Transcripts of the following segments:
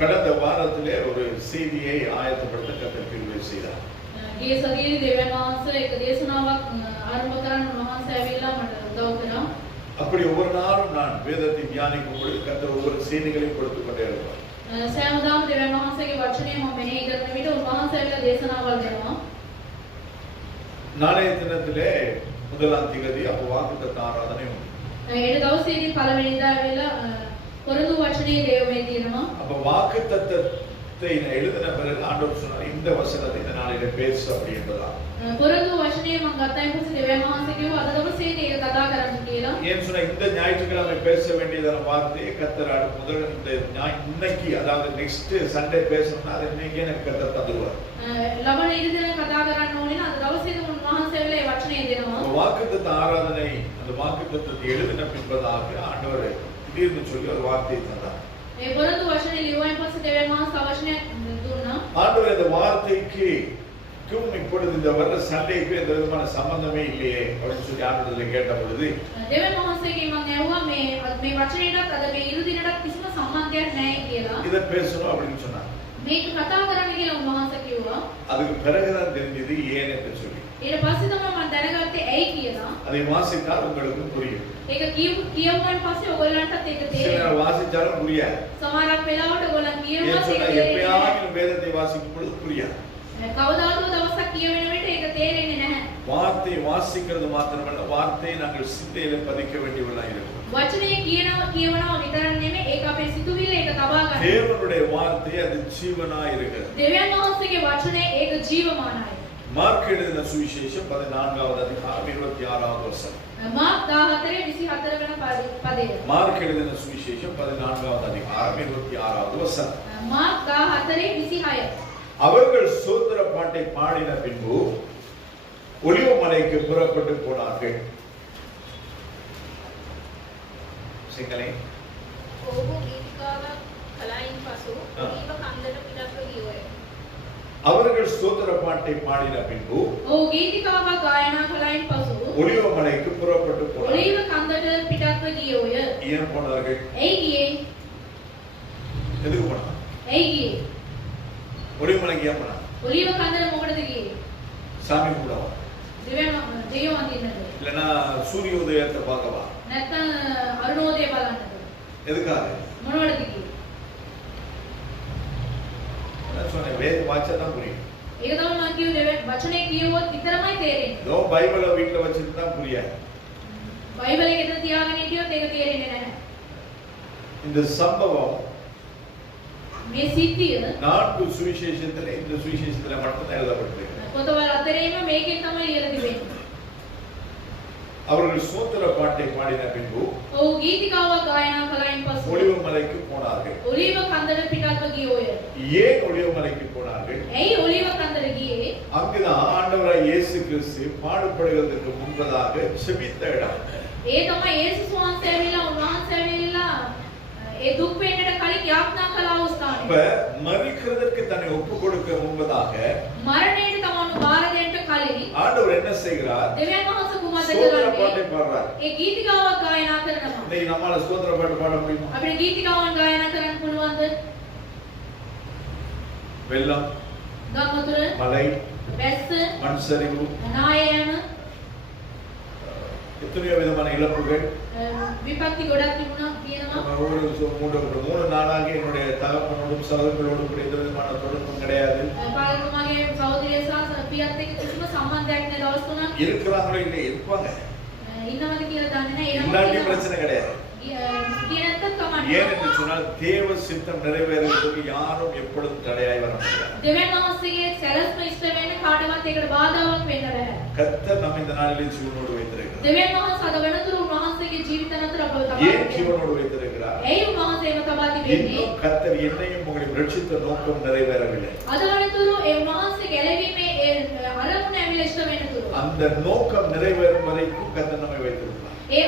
கடந்த வாரத்திலே ஒரு செய்தியை ஆயத்தப்படுத்த கர்த்தர் கிருபை செய்தார். ගිය සතියේදී දෙවියන් වහන්සේ එක දේශනාවක් ආරම්භ කරන්න උන්වහන්සේ ඇවිල්ලා මට උදව් කරා. அப்படி ஒவ்வொரு நாளும் நான் வேதத்தை தியானிக்கும் பொழுது கர்த்தர் ஒவ்வொரு செய்திகளையும் கொடுத்து கொண்டே இருப்பார். සෑමදාම දෙවියන් වහන්සේගේ වචනය මම මෙනෙහි කරන විට උන්වහන්සේ ඇවිල්ලා දේශනාවල් දෙනවා. நாளைய தினத்திலே முதலாம் திகதி அப்போ வாக்குத்தத்த ஆராதனை உண்டு. ඊට දවසේදී පළවෙනිදා ඇවිල්ලා පොරොන්දු වචනේ දේවමේ තියෙනවා. அப்ப வாக்குத்தத்தத்தை எழுதின பிறகு ஆண்டவர் சொன்னார் இந்த வசனத்தை இந்த நாளிலே பேசு அப்படி என்பதா. පොරොන්දු වචනේ මම ගත්තායින් පස්සේ දෙවියන් වහන්සේ කිව්වා අද දවසේදී ඒක කතා කරන්න කියලා. ஏன் சொன்னா இந்த ஞாயிற்றுக்கிழமை பேச வேண்டியதான வார்த்தையை கர்த்தர் முதல் இந்த இன்னைக்கு அதாவது நெக்ஸ்ட் சண்டே பேசணும்னா அது இன்னைக்கு எனக்கு கர்த்தர் தந்துருவார். ලබන ඉරිදින කතා කරන්න ඕනේ නම් අද දවසේදී උන්වහන්සේ ඇවිල්ලා මේ වචනේ දෙනවා. வாக்குத்தத்த ஆராதனை அந்த வாக்குத்தத்தத்தை எழுதின பின்பதாக ஆண்டவர் திடீர்னு சொல்லி ஒரு வார்த்தையை தந்தார். මේ පොරොන්දු වචනේ ලියුවායින් පස්සේ දෙවියන් වහන්සේ වචනයක් දුන්නා. ஆண்டவர் இந்த வார்த்தைக்கு இப்பொழுது இந்த வர சண்டைக்கு எந்த விதமான சம்பந்தமே இல்லையே அப்படின்னு சொல்லி ஆண்டவரிடம் கேட்ட பொழுது දෙවියන් වහන්සේගෙන් මම ඇහුවා මේ වචනේටත් අද මේ ඉරිදිනටත් කිසිම සම්බන්ධයක් නැහැ කියලා. இதை பேசணும் அப்படின்னு சொன்னார். මේක කතා කරන්න කියලා උන්වහන්සේ කිව්වා. அதுக்கு பிறகுதான் தெரிஞ்சது ஏன் என்று சொல்லி. ඊට පස්සේ තමයි මම දැනගත්තේ ඇයි කියලා. அதை வாசித்தால் உங்களுக்கு புரியும். ඒක කියවුවාන් පස්සේ ඔයගොල්ලන්ටත් ඒක තේරෙනවා. சிலர் வாசிச்சாலும் புரியாது. සමහරක් වෙලාවට ඔයගොල්ලන් කියනවා ඒක எப்பயாவது வேதத்தை வாசிக்கும் பொழுது புரியாது. කවදාවත් දවසක් කියවෙන විට ඒක තේරෙන්නේ නැහැ. வார்த்தை வாசிக்கிறது மாத்திரமல்ல வார்த்தையை நாங்கள் சிந்தையில பதிக்க வேண்டியவர்களாக இருக்கிறோம். වචනේ කියවනවා විතරක් නෙමෙයි ඒක අපේ සිතුවිල්ල ඒක තබා ගන්න. தேவனுடைய வார்த்தை அது ஜீவனாய் இருக்கிறது. දෙවියන් වහන්සේගේ වචනේ ඒක ජීවමානයි. மார்க் எழுதின சுவிசேஷம் 14வது அதிகாரம் 26வது வசனம். මාර්ක් 14:24 වෙනි පදය. மார்க் எழுதின சுவிசேஷம் 14வது அதிகாரம் 26வது வசனம். මාර්ක් 14:26. அவர்கள் சோத்திர பாட்டை பாடின பின்பு ஒலிவ மலைக்கு புறப்பட்டு போனார்கள். සිංහලෙන් ඔහු ගීතිකාවක් කලයින් පසු ඔලිව කන්දට පිටත්ව ගියෝය. அவர்கள் சோத்திர பாட்டை பாடின பின்பு ඔහු ගීතිකාවක් ගායනා කලයින් පසු ஒலிவ மலைக்கு புறப்பட்டு போனார்கள். ඔලිව කන්දට පිටත්ව ගියෝය. ஏன் போனார்கள்? ඇයි ගියේ? எதுக்கு போனாங்க? ඇයි ගියේ? ஒலிவ மலைக்கு ஏன் போனாங்க? ඔලිව කන්දට මොකටද ගියේ? சாமி கும்பிடவா? දෙවියන් වඳින්නද? இல்லனா சூரிய உதயத்தை பார்க்கவா? නැත්නම් අරුණෝදය බලන්නද? எதுக்காக? මොනවටද ගියේ? நான் சொன்னேன் வேத வாச்சா தான் புரியும். ඒක තමයි මම කියුවේ දෙවියන් වචනේ කියවුවොත් විතරමයි තේරෙන්නේ. நோ பைபிளை வீட்ல வச்சிருந்தா புரியாது. බයිබලේ ගෙදර තියාගෙන හිටියොත් ඒක තේරෙන්නේ නැහැ. இந்த சம்பவம் මේ සිද්ධිය நான்கு சுவிசேஷத்துல இந்த சுவிசேஷத்துல மட்டும் தான் எழுதப்பட்டிருக்கு. පොතවල අතරේම මේකෙන් තමයි ලියලා තිබෙන්නේ. அவர்கள் சோத்திர பாட்டை பாடின பின்பு ඔව් ගීතිකාවක් ගායනා කළයින් පසු ஒலிவ மலைக்கு போனார்கள். ඔලිව කන්දට පිටත්ව ගියෝය. ஏன் ஒலிவ மலைக்கு போனார்கள்? ඇයි ඔලිව කන්දට ගියේ? அங்குதான் ஆண்டவராய் இயேசு கிறிஸ்து பாடுபடுவதற்கு முன்பதாக செபித்த இடம். ඒ තමයි යේසුස් වහන්සේ ඇවිල්ලා උන්වහන්සේ ඇවිල්ලා ඒ දුක් වෙන්නට කලින් යාඥා කළා වූ ස්ථානය. அப்ப மரிக்கிறதற்கு தன்னை ஒப்பு கொடுக்க முன்பதாக මරණයට තමන්ව බාර දෙන්න කලින් ஆண்டவர் என்ன செய்கிறார்? දෙවියන් වහන්සේ කුමක්ද சோத்திர කරන්නේ? பாட்டை பாடுறார். ඒ ගීතිකාවක් ගායනා කරනවා. இன்னைக்கு நம்மால சோத்திர பாட்டு பாட முடியுமா? අපිට ගීතිකාවන් ගායනා කරන්න පුළුවන්ද? வெள்ளம், ගම්වතුර, மழை, වැස්ස, மண் சரிவு, නායයම, எத்தனையோ விதமான இழப்புகள். විපත්ති ගොඩක් තිබුණා කියනවා. மூணு நாளாக என்னுடைய தகப்பனோடும் சகோதரர்களோடும் கூட எந்த விதமான தொடர்பும் கிடையாது. පාලතුමාගේ සහෝදරිය සහ පියත් එක්ක කිසිම සම්බන්ධයක් නැහැ දවස් තුනක්. இருக்கிறாங்களோ இல்லை இருப்பாங்க. ඉන්නවද කියලා දන්නේ නැහැ. இல்லாட்டி பிரச்சனை கிடையாது. කියනත් කමන්නේ. ஏன் என்று சொன்னால் தேவ சித்தம் நிறைவேறுவதற்கு யாரும் எப்பொழுதும் தடையாய் வர முடியாது. දෙවියන් වහන්සේගේ සැලැස්ම ඉෂ්ට වෙන්න කාටවත් ඒකට බාධාවක් වෙන්න බෑ. கர்த்தர் நம்ம இந்த நாளிலே ஜீவனோடு வைத்திருக்கிறார். දෙවියන් වහන්සේ අද වෙනතුරු උන්වහන්සේගේ ජීවිත නතර අපව තබා ஏன் ஜீவனோடு வைத்திருக்கிறார்? ඇයි උන්වහන්සේ ඒව තබා තිබෙන්නේ? இன்னும் கர்த்தர் என்னையும் உங்களை ரட்சித்த நோக்கம் நிறைவேறவில்லை. අද වෙනතුරු ඒ උන්වහන්සේ ගැලවීමේ ඒ අරමුණ ඇවිල්ලා ඉෂ්ට වෙනතුරු அந்த நோக்கம் நிறைவேறும் வரைக்கும் கர்த்தர் நம்மை வைத்திருக்கிறார். ඒ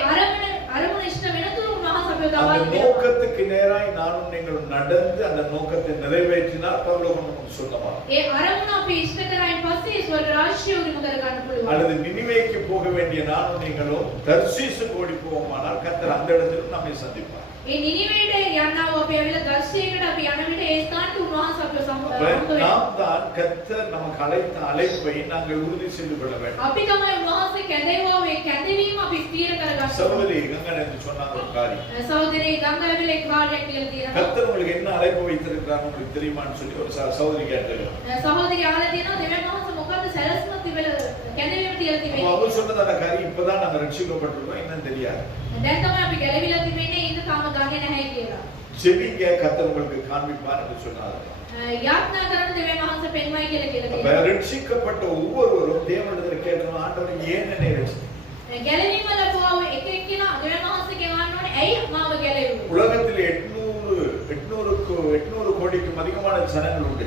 අරමුණ ඉෂ්ට වෙනතුරු උන්වහන්සේ අපව තබා அந்த තිබෙනවා. நோக்கத்துக்கு நேராய் நானும் நீங்களும் நடந்து அந்த நோக்கத்தை நிறைவேற்றினால் பரலோகம் நமக்கு சொந்தமாகும். ඒ අරමුණ අපි ඉෂ්ට කරායින් පස්සේ ස්වර්ග රාජ්‍යය උරුම කර ගන්න පුළුවන්. அல்லது நினிவேக்கு போக வேண்டிய நானும் நீங்களும் தர்சீசுக்கு ஓடி போவோமானால் கர்த்தர் அந்த இடத்திலும் நம்மை சந்திப்பார். ඒ නිනිවේට යන්නා වූ අපි ඇවිල්ලා දර්ශයකට අපි යන විට ඒ ස්ථානට උන්වහන්සේ අපිව அப்ப සම්බන්ධ நாம் தான் கர்த்தர் நமக்கு அழைத்த அழைப்பை நாங்கள் உறுதி செய்து கொள்ள வேண்டும். අපි තමයි උන්වහන්සේ කැඳෙවුවා ඒ කැඳවීම අපි ස්ථිර කරගන්න. சகோதரி கங்கா என்று சொன்னாங்க ஒரு காரியம். සහෝදරී ගංගාවිල එක් කාර්යයක් කියලා තියෙනවා. கர்த்தர் உங்களுக்கு என்ன அழைப்பு வைத்திருக்கிறார் உங்களுக்கு தெரியுமான்னு சொல்லி ஒரு சகோதரி கேட்டாங்க. සහෝදරී ආලා තියෙනවා දෙවියන් වහන්සේ මොකද්ද සැලැස්ම තිබෙලා කැඳවීම තියලා තිබෙන්නේ. அவங்க சொன்னது அந்த காரியம் இப்பதான் நாங்க ரட்சிக்கப்பட்டிருக்கோம் என்னன்னு தெரியாது. දැන් තමයි අපි ගැලවිලා තිබෙන්නේ ඊට තාම දන්නේ නැහැ කියලා. செவிங்க கர்த்தர் உங்களுக்கு காண்பிப்பார் என்று சொன்னார். යාඥා කරන දෙවියන් වහන්සේ පෙන්වයි කියලා அப்ப තියෙනවා. ரட்சிக்கப்பட்ட ஒவ்வொருவரும் தேவனிடத்தில் கேட்கணும் ஆண்டவரே ஏன் என்னை ரட்சி ගැලවීම ලැබුවා වූ එක එක්කෙනා දෙවියන් වහන්සේගෙන් අහන්න ඕනේ ඇයි මාව ගැලවුවේ? உலகத்தில் 800 கோடிக்கும் அதிகமான ஜனங்கள் உண்டு.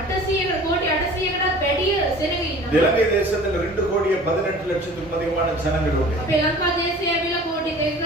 800 கோடி 800කටත් වැඩිය සෙනග ඉන්නවා. இலங்கை தேசத்தில் 2 கோடியே 18 லட்சத்துக்கும் அதிகமான ஜனங்கள் உண்டு. අපේ ලංකා දේශයේ ඇවිල්ලා கோடி 1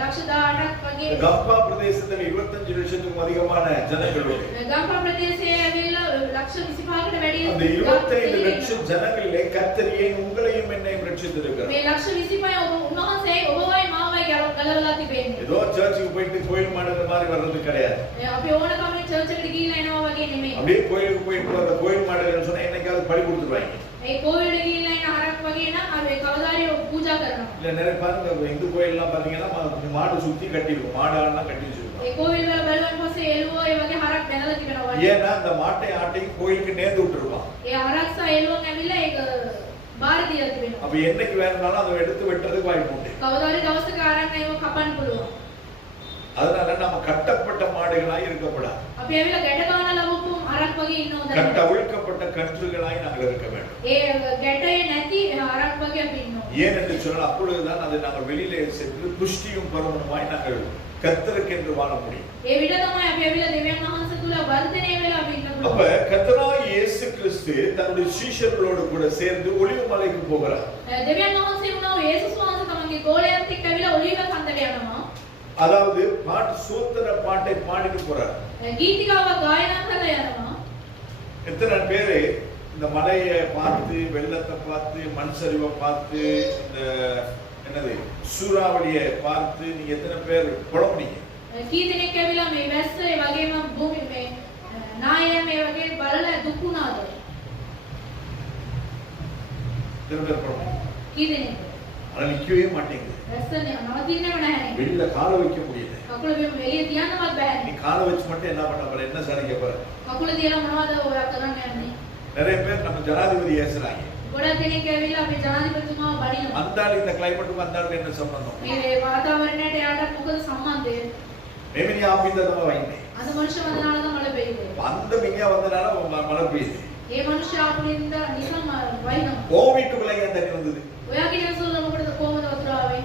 ලක්ෂ 18ක් වගේ. கம்பா பிரதேசத்தில் 25 லட்சத்துக்கும் அதிகமான ஜனங்கள் உண்டு. ගම්පා ප්‍රදේශයේ ඇවිල්ලා ලක්ෂ 25කට වැඩිය. அந்த 25 லட்சம் ஜனங்களிலே கர்த்தர் ஏன் உங்களையும் என்னையும் ரட்சித்திருக்கிறார். මේ ලක්ෂ 25 උන්වහන්සේ ඔබවයි මාවයි ගලවලා තිබෙන්නේ. ஏதோ சர்ச்சுக்கு போயிட்டு கோயில் மாடுற மாதிரி வர்றது கிடையாது. අපි ඕන කමෙන් චර්ච් එකට ගිහිල්ලා එනවා වගේ නෙමෙයි. அப்படியே கோயிலுக்கு போயிட்டு வர கோயில் மாடுறன்னு சொன்னா என்னைக்காவது பழி கொடுத்துருவாங்க. ඒ கோவிலுக்கு ගිහිල්ලා එන හරක් වගේ නම් අපි කවදාරි පූජා කරනවා. இல்ல நிறைய பாருங்க இந்து கோயில்லாம் பாத்தீங்கன்னா மாடு சுத்தி கட்டிருக்கும் மாடு ஆடுனா கட்டி வச்சிருக்கும். ඒ கோவில் වල බලුවන් පස්සේ එළුවෝ ඒ වගේ හරක් බැනලා තිබෙනවා. ஏன்னா அந்த மாட்டை ஆட்டி கோயிலுக்கு நேர்ந்து விட்டுருவான். ඒ හරක්සා එළුවන් ඇවිල්ලා ඒක බාර දීලා තිබෙනවා. அப்ப என்னைக்கு வேணும்னாலும் அதை எடுத்து வெட்டுறதுக்கு வாய்ப்பு உண்டு. කවදාරි දවසක ආරක් ඒව කපන්න පුළුවන්. அதனால நம்ம கட்டப்பட்ட மாடுகளாய் இருக்கக்கூடாது. අපි ඇවිල්ලා ගැට ගන්න ලැබපු හරක් වගේ ඉන්නවද? கட்ட அவிழ்க்கப்பட்ட கன்றுகளாய் நாங்கள் இருக்க வேண்டும். ඒ ගැටේ නැති හරක් වගේ අපි ඉන්නවා. ஏன் என்று சொன்னால் அப்பொழுதுதான் அதை நாங்கள் வெளியிலே சென்று புஷ்டியும் பருவனுமாய் நாங்கள் கர்த்தருக்கென்று வாழ முடியும். ඒ විட තමයි අපි ඇවිල්ලා දෙවියන් වහන්සේ තුල වර්ධනය වෙලා අපි ඉන්න அப்ப පුළුවන්. கர்த்தராகிய இயேசு கிறிஸ்து தன்னுடைய சீஷர்களோடு கூட சேர்ந்து ஒலிவ மலைக்கு போகிறார். දෙවියන් වහන්සේ වුණා යේසුස් වහන්සේ තමන්ගේ ගෝලයන්ත් එක්ක ඇවිල්ලා ඔලිව කන්දට යනවා. அதாவது பாட்டு சோத்திர பாட்டை பாடிட்டு போறார். ගීතිකාව ගායනා කරලා යනවා. எத்தனை பேரு இந்த மலையை பார்த்து வெள்ளத்தை பார்த்து மண் சரிவை பார்த்து இந்த என்னது சூறாவளியை பார்த்து நீங்க எத்தனை பேர் புலம்புனீங்க? කී දෙනෙක් ඇවිල්ලා මේ වැස්ස ඒ වගේම භූමි මේ නාය මේ වගේ බලලා දුක් වුණාද? எத்தனை பேர் புலம்புனீங்க? කී දෙනෙක්? ஆனா நிக்கவே மாட்டேங்குது. වැස්ස නවතින්නේම නැහැ. வெளியில காலை வைக்க முடியல. කකුල එළිය තියන්නවත් நீ බෑනේ. காலை வச்சு மட்டும் என்ன பண்ண போற? என்ன சாதிக்க போற? කකුල තියලා මොනවද ඔයා කරන්න යන්නේ? நிறைய பேர் நம்ம ஜனாதிபதி ஏசுறாங்க. ගොඩක් දෙනෙක් ඇවිල්ලා අපේ ජනාධිපතිතුමාව බඩිනවා. அந்த ஆள் இந்த கிளைமேட்டுக்கு அந்த ஆளுக்கு என்ன சம்பந்தம்? මේ වාතාවරණයට යාට මොකද සම්බන්ධය? மேமினி ஆபிந்ததமா வைங்க. අද මනුෂ්‍ය වදනාல තමයි මழை பெய்யுது. அந்த மிங்க வந்தனால மழை பெய்யுது. ඒ මනුෂ්‍ය ආපුලින්ද නිසම වයින්නවා. ஓ வீட்டுக்குள்ள ஏன் தண்ணி வந்தது? ඔයාගේ නිවසවල මොකටද කොහොමද වතුර ආවේ?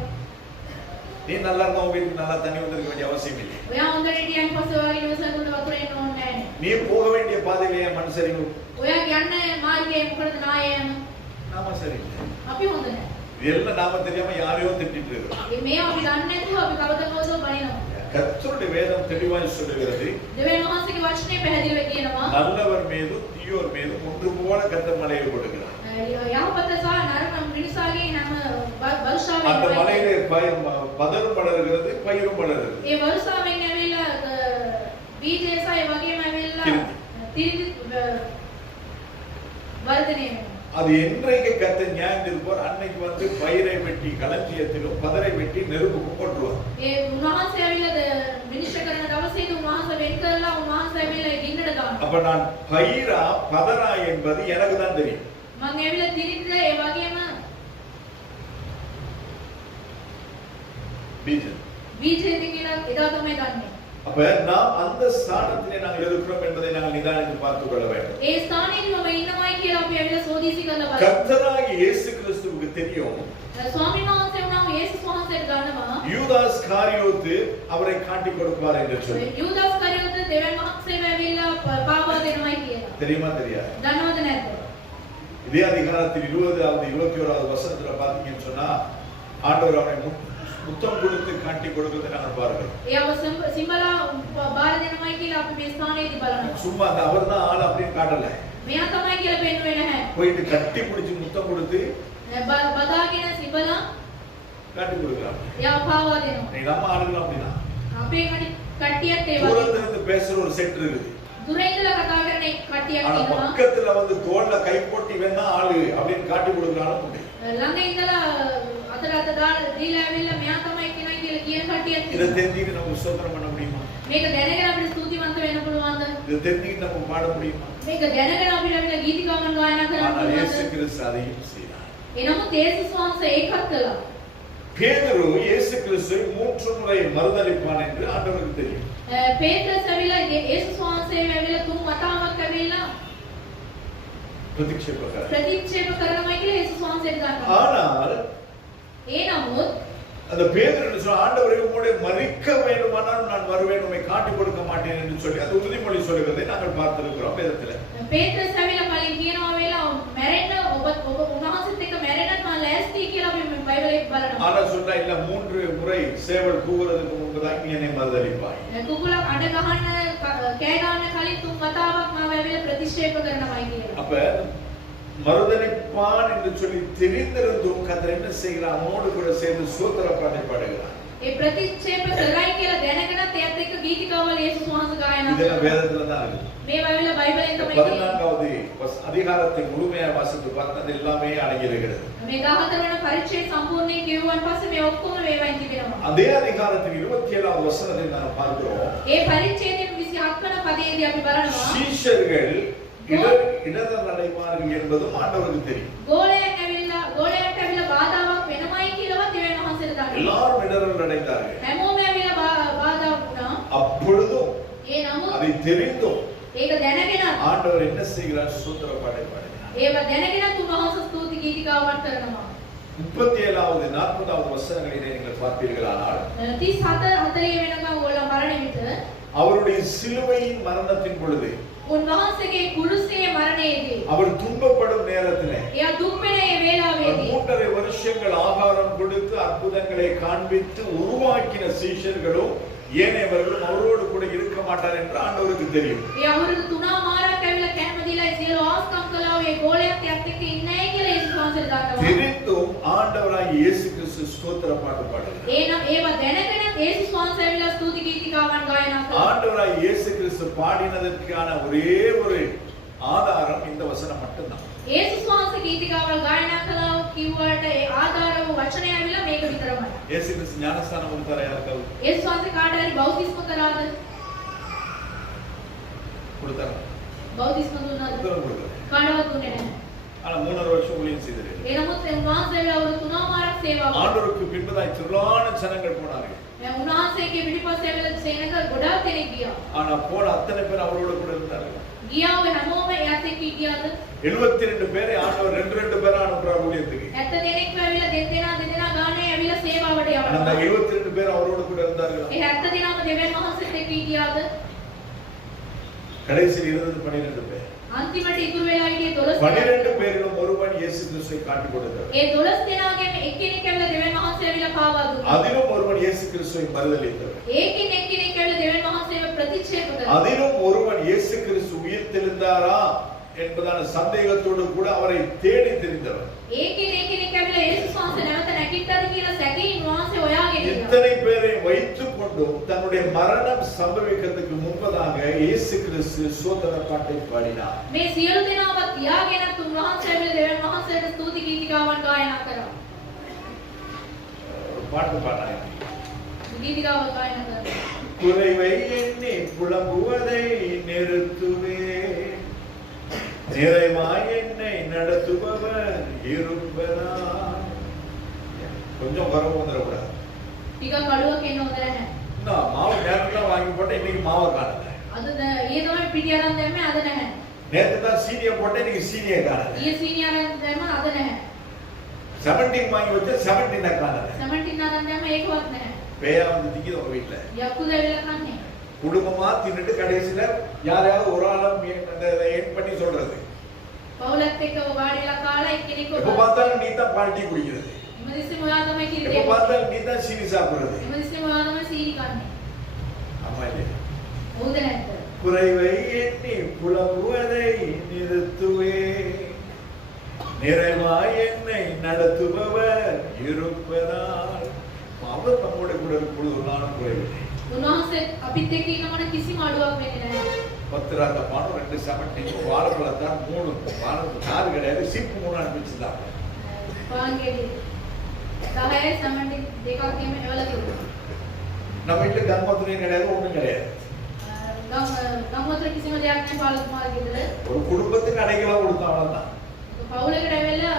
நீ நல்லா இருந்தா உன் வீட்டுக்கு நல்லா தண்ணி வந்திருக்க வேண்டிய அவசியம் இல்லை. ඔයා හොඳට හිටියන් පස්සේ ඔයාගේ නිවසකට වතුර එන්න ඕනේ නැහැ. நீ போக வேண்டிய பாதையில ஏன் மண் சரிவு? ඔයා යන්න මාර්ගයේ මොකටද නාය යන? நாம சரியில்லை. අපි හොඳ නැහැ. இதெல்லாம் நாம தெரியாம யாரையோ திட்டிட்டு இருக்கோம். මේ අපි දන්නේ නැතුව අපි කවදාකවද බනිනවා. கர்த்தருடைய வேதம் தெளிவாய் சொல்லுகிறது. දෙවියන් වහන්සේගේ වචනේ පැහැදිලිව කියනවා. நல்லவர் மீதும் தீயோர் மீதும் ஒன்று போல கர்த்தர் மலையை கொடுக்கிறார். යහපත සහ නරක මිනිසාගේ නම වර්ෂාවෙන් அந்த மலையிலே பதரும் வளர்கிறது பயிரும் வளர்கிறது. ඒ වර්ෂාවෙන් ඇවිල්ලා බීජය සහ ඒ වගේම ඇවිල්ලා තිරිදි වර්ධනය වෙනවා. அது என்றைக்கு கர்த்தர் நியாயம் தீர்ப்பார் அன்னைக்கு வந்து பயிரை வெட்டி களஞ்சியத்திலும் பதரை வெட்டி நெருப்புக்கும் கொண்டுருவார். ඒ උන්වහන්සේ ඇවිල්ලා විනිශ්චය කරන දවසේදී උන්වහන්සේ වෙන් කරලා උන්වහන්සේ ඇවිල්ලා ගින්නට දානවා. அப்ப நான் பயிரா பதரா என்பது எனக்கு தான் தெரியும். මම ඇවිල්ලා තිරිදිද ඒ වගේම பீஜம். බීජයද කියලා එදා තමයි දන්නේ. அப்ப நாம் அந்த ஸ்தானத்திலே நாங்கள் இருக்கிறோம் என்பதை நாங்கள் நிதானித்து பார்த்துக் கொள்ள வேண்டும். ඒ ස්ථානයේ මම ඉන්නමයි කියලා අපි ඇවිල්ලා සෝදීසි කරලා බලමු. கர்த்தராகிய இயேசு கிறிஸ்துவுக்கு தெரியும். ස්වාමීන් වහන්සේ වුණාම යේසුස් වහන්සේට ගන්නවා. யூதாஸ் காரியோத்து அவரை காட்டிக் கொடுப்பார் என்று சொல்லி. යූදාස් කරියොත් දෙවියන් වහන්සේව ඇවිල්ලා පාවා දෙනවයි කියලා. தெரியுமா தெரியாது? දන්නවද නැද්ද? இதே அதிகாரத்தில் 20வது 21வது வசனத்துல பாத்தீங்கன்னு சொன்னா ஆண்டவர் அவனை முத்தம் கொடுத்து காட்டி கொடுக்கிறதை நாங்கள் பார்க்கிறோம். ඒව සිම්බලා බාර දෙනවයි කියලා අපි මේ ස්ථානයේදී බලනවා. சும்மா அந்த அவர்தான் ஆள் அப்படின்னு காட்டல. මෙයා තමයි කියලා පෙන්වෙන්නේ නැහැ. போயிட்டு கட்டி பிடிச்சு முத்தம் கொடுத்து බදාගෙන සිම්බලා காட்டி கொடுக்கிறார். එයා පාවා දෙනවා. நீ நம்ம ஆளுங்க அப்படின்னா අපේ කට්ටියත් ඒ தூரத்துல වගේ இருந்து பேசுற ஒரு செட் இருக்குது. දුර ඉඳලා කතා කරන කට්ටියක් ஆனா ඉන්නවා. பக்கத்துல வந்து தோள்ல கை போட்டு இவன் தான் ஆளு அப்படின்னு காட்டி கொடுக்கறாலும் உண்டு. ළඟ ඉඳලා අතට අත දාලා දීලා ඇවිල්ලා මෙයා තමයි කෙනා කියලා කියන කට්ටියක් இதை ඉන්නවා. தெரிஞ்சுக்கிட்டு நம்ம ஸ்தோத்திரம் பண்ண முடியுமா? මේක දැනගෙන අපිට ස්තුතිවන්ත වෙන්න පුළුවන්ද? இதை தெரிஞ்சுக்கிட்டு நம்ம பாட முடியுமா? මේක දැනගෙන අපිට ඇවිල්ලා ගීතිකාවන් ගායනා කරන්න ஆனால் இயேசு පුළුවන්ද? கிறிஸ்து அதையும் செய்தார். එනමුත් යේසුස් වහන්සේ ඒකත් කළා. பேதுரு இயேசு கிறிஸ்துவை 3 முறை மறுதலிப்பான் என்று ஆண்டவருக்கு தெரியும். පේත්‍රස් ඇවිල්ලා යේසුස් වහන්සේ ඇවිල්ලා 3 වතාවක් ඇවිල්ලා பிரதிக்ஷேபக்காரர். ප්‍රතික්ෂේප කරනවා කියලා යේසුස් වහන්සේට දන්නවා. ஆனால் ඒ නමුත් அந்த பேதுரு சொன்ன ஆண்டவரே உம்முடைய மரிக்க வேண்டுமானால் நான் வருவேன் உம்மை காட்டி கொடுக்க மாட்டேன் என்று சொல்லி அந்த உறுதிமொழி சொல்கிறதை நாங்கள் பார்த்திருக்கிறோம் வேதத்தில். පේත්‍රස් ඇවිල්ලා කලින් කියනවා වෙලා මැරෙන්න ඔබ උන්වහන්සේත් එක්ක මැරෙන්නත් මම ලෑස්ති කියලා අපි බයිබලයේ බලනවා. ஆனா சொன்னா இல்ல 3 முறை சேவல் கூவுறதுக்கு முன்பதாக நீ என்னை மறுதலிப்பாய். කුකුලක් අඬ ගහන්න කෑ ගන්න කලින් 3 වතාවක් මම ඇවිල්ලා ප්‍රතික්ෂේප කරනවායි කියලා. அப்ப மறுதலிப்பான் என்று சொல்லி தெரிந்திருந்தும் கர்த்தர் என்ன செய்கிறார்? அவனோடு கூட சேர்ந்து ஸ்தோத்திர பாடலை பாடுகிறார். ඒ ප්‍රතික්ෂේප කරයි කියලා දැනගෙනත් එයත් එක්ක ගීතිකාවල් යේසුස් වහන්සේ ගායනා இதெல்லாம் කරනවා. வேதத்துல தான் இருக்கு. මේ වයිබලෙන් තමයි තියෙන්නේ. 14வது அதிகாரத்தை முழுமையா வாசித்து பார்த்தது எல்லாமே அடங்கி இருக்கிறது. මේ 14 වෙනි පරිච්ඡේදය සම්පූර්ණයෙන් කියවුවන් පස්සේ මේ ඔක්කොම මේවායින් තිබෙනවා. அதே அதிகாரத்தின் 27வது வசனத்தை நாம் பார்க்கிறோம். ඒ පරිච්ඡේදයේ 27 වෙනි පදයේදී අපි බලනවා சீஷர்கள் இடதல் அடைவார்கள் என்பதும் ஆண்டவருக்கு தெரியும். ගෝලයන් ඇවිල්ලා බාධාවක් වෙනමයි කියලාවත් දෙවියන් වහන්සේට දන්නවා. எல்லாரும் இடதல் அடைந்தார்கள். හැමෝම ඇවිල්ලා බාධා වුණා. அப்பொழுதும் ඒ නමුත් அதை தெரிந்தும் ඒක දැනගෙන ஆண்டவர் என்ன செய்கிறார்? ஸ்தோத்திர பாடலை பாடுகிறார். ඒව දැනගෙන උන්වහන්සේ ස්තුති ගීතිකාවක් කරනවා. 37வது 40வது வசனங்களிலே நீங்கள் பார்ப்பீர்களானால் 37 40 වෙනකම් ඕලා මරණ විට அவருடைய சிலுவையின் மரணத்தின் பொழுது උන්වහන්සේගේ කුරුසියේ මරණයේදී அவர் துன்பப்படும் நேரத்திலே එයා දුක් වෙන ඒ වේලාවේදී 3.5 வருஷங்கள் ஆகாரம் கொடுத்து அற்புதங்களை காண்பித்து உருவாக்கின சீஷர்களும் ஏனையவர்களும் அவரோடு கூட இருக்க மாட்டார் என்று ஆண்டவருக்கு தெரியும். ඒ අවුරුදු 3මාරක් ඇවිල්ලා කැම දීලා ඒ සියලු ආස්කම් කළා ඒ ගෝලයක් එක්ක ඉන්නේ කියලා යේසුස් වහන්සේ දන්නවා. தெரிந்தும் ஆண்டவராய் இயேசு கிறிஸ்து ஸ்தோத்திர பாட்டு பாடுகிறார். ඒව දැනගෙන යේසුස් වහන්සේ ඇවිල්ලා ස්තුති ගීතිකාවන් ගායනා කළා. ஆண்டவராய் இயேசு கிறிஸ்து பாடினதற்கான ஒரே ஒரு ஆதாரம் இந்த வசனம் மட்டும்தான். යේසුස් වහන්සේ ගීතිකාවල් ගායනා කළා කිව්වට ඒ ආධාරව වචනය ඇවිල්ලා මේක විතරමයි. இயேசு கிறிஸ்து ஞானஸ்தானம் கொடுத்தாரா யாருக்காவது? යේසුස් වහන්සේ කාට හරි බෞතිස්ම කරාද? கொடுத்தாரா? බෞතිස්ම දුන්නාද? உத்தரவு கொடுத்தாரு. කාටවත් දුන්නේ නැහැ. ஆனா 3.5 வருஷம் ஊழியம் செய்தாரு. එනමුත් උන්වහන්සේ අවුරුදු 3මාරක් සේවා කළා. ஆண்டவருக்கு பின்பதாய் திரளான ஜனங்கள் போனார்கள். උන්වහන්සේගේ පිටිපස්සේ ඇවිල්ලා සේනක ගොඩාක් දෙනෙක් ගියා. ஆனா போன அத்தனை பேர் அவரோட கூட இருந்தார்கள். ගියාව හැමෝම එයාත් එක්ක හිටියාද? 72 பேரை ஆண்டவர் 2 பேரா அனுப்புறார் ஊழியத்துக்கு. 70 දෙනෙක් ඇවිල්ලා දෙදෙනා ගානේ ඇවිල්ලා සේවාවට அந்த යවනවා. 72 பேர் அவரோட கூட இருந்தார்கள். ඒ 70 දෙනාම දෙවියන් වහන්සේත් එක්ක හිටියාද? கடைசியில் இருந்தது 12 பேர். අන්තිමට ඉතුරු වෙලා හිටියේ 12 දෙනා. 12 பேரிலும் ஒருவன் இயேசு கிறிஸ்துவை காட்டி கொடுத்தார். ඒ 12 දෙනාගෙන් එක්කෙනෙක් ඇවිල්ලා දෙවියන් වහන්සේ ඇවිල්ලා පාවා දුන්නා. அதிலும் ஒருவன் இயேசு கிறிஸ்துவை மறுதலித்தவர். ඒකින් එක්කෙනෙක් ඇවිල්ලා දෙවියන් වහන්සේව ප්‍රතික්ෂේප කළා. அதிலும் ஒருவன் இயேசு கிறிஸ்து உயிர்த்தெழுந்தாரா என்பதான சந்தேகத்தோடு கூட அவரை தேடி தெரிந்தவர். ඒකින් එක්කෙනෙක් ඇවිල්ලා යේසුස් වහන්සේ නැවත නැගිට්ටාද කියලා සැකයෙන් වහන්සේ හොයාගෙන ඉන්නවා. இத்தனை பேரை வைத்துக் கொண்டும் தன்னுடைய மரணம் சம்பவிக்கிறதுக்கு முன்பதாக இயேசு கிறிஸ்து ஸ்தோத்திர பாட்டை பாடினார். මේ සියලු දෙනාම තියාගෙනත් උන්වහන්සේ ඇවිල්ලා දෙවියන් වහන්සේට ස්තුති ගීතිකාවන් ගායනා කරා. பாட்டு பாடினார். ගීතිකාවන් ගායනා කරා. குறைவை எண்ணி புலம்புவதை நிறுத்துவே, நிறைவாய் என்னை நடத்துபவர் இருப்பதால். கொஞ்சம் குறவு வந்துடக்கூடாது. ටිකක් අඩුවක් එන්න හොඳ නැහැ. இன்னும் மாவு நேரத்துல வாங்கி போட்டு இன்னைக்கு மாவை காணல. අද ඊයේ තමයි පිටි අරන් දැම්මේ අද නැහැ. நேத்து தான் சீனியை போட்டு இன்னைக்கு சீனியை காணல. ඊයේ සීනි අරන් දැම්ම අද නැහැ. 17 வாங்கி வச்சு 17 காணல. 17 අරන් දැම්ම ඒකවත් නැහැ. பேயா வந்து திங்கிது உங்க வீட்டுல. යක්කු දෙවිලා කන්නේ. குடும்பமா தின்னுட்டு கடைசியில யாரையாவது ஒரு ஆளும் அந்த எட் பண்ணி சொல்றது. පවුලත් එක්ක වාඩිලා කාලා එක්කෙනෙක් எப்ப பார்த்தாலும் நீ தான் பால்ட்டி குடிக்கிறது. ඉමදිස්සේ මොනවා තමයි எப்ப කිරිදේ. பார்த்தாலும் நீ தான் சீனி சாப்பிடுறது. ඉමදිස්සේ මොනවා තමයි සීනි කන්නේ. ஆமா இல்லையா? හොඳ නැද්ද? குறைவை எண்ணி புலம்புவதை நிறுத்துவே, நிறைவாய் என்னை நடத்துபவர் இருப்பதால். அவர் நம்மோட கூட இருப்பது ஒரு நாள் குறைவில்லை. උන්වහන්සේ අපිත් එක්ක ඉන්නකොට කිසිම අඩුවක් වෙන්නේ නැහැ. 10 ராத்த பானம் 2 செமட்டிங் வாழைப்பழத்தான் 3 வாழைப்பழம் 4 கிடையாது சிப்பு 3 அனுப்பிச்சுதான். පාන්ගෙඩි 10 සමන්ඩි දෙකක් එහෙම එවලා තිබුණා. நம்ம வீட்டுல கர்ப்பத்துலயும் கிடையாது ஒண்ணும் கிடையாது. ගම්වතුර කිසිම දෙයක් නැහැ පාලතුමාගේ ගෙදර. ஒரு குடும்பத்துக்கு அடைக்கலா கொடுத்தா அவ்வளவுதான். පවුලකට ඇවිල්ලා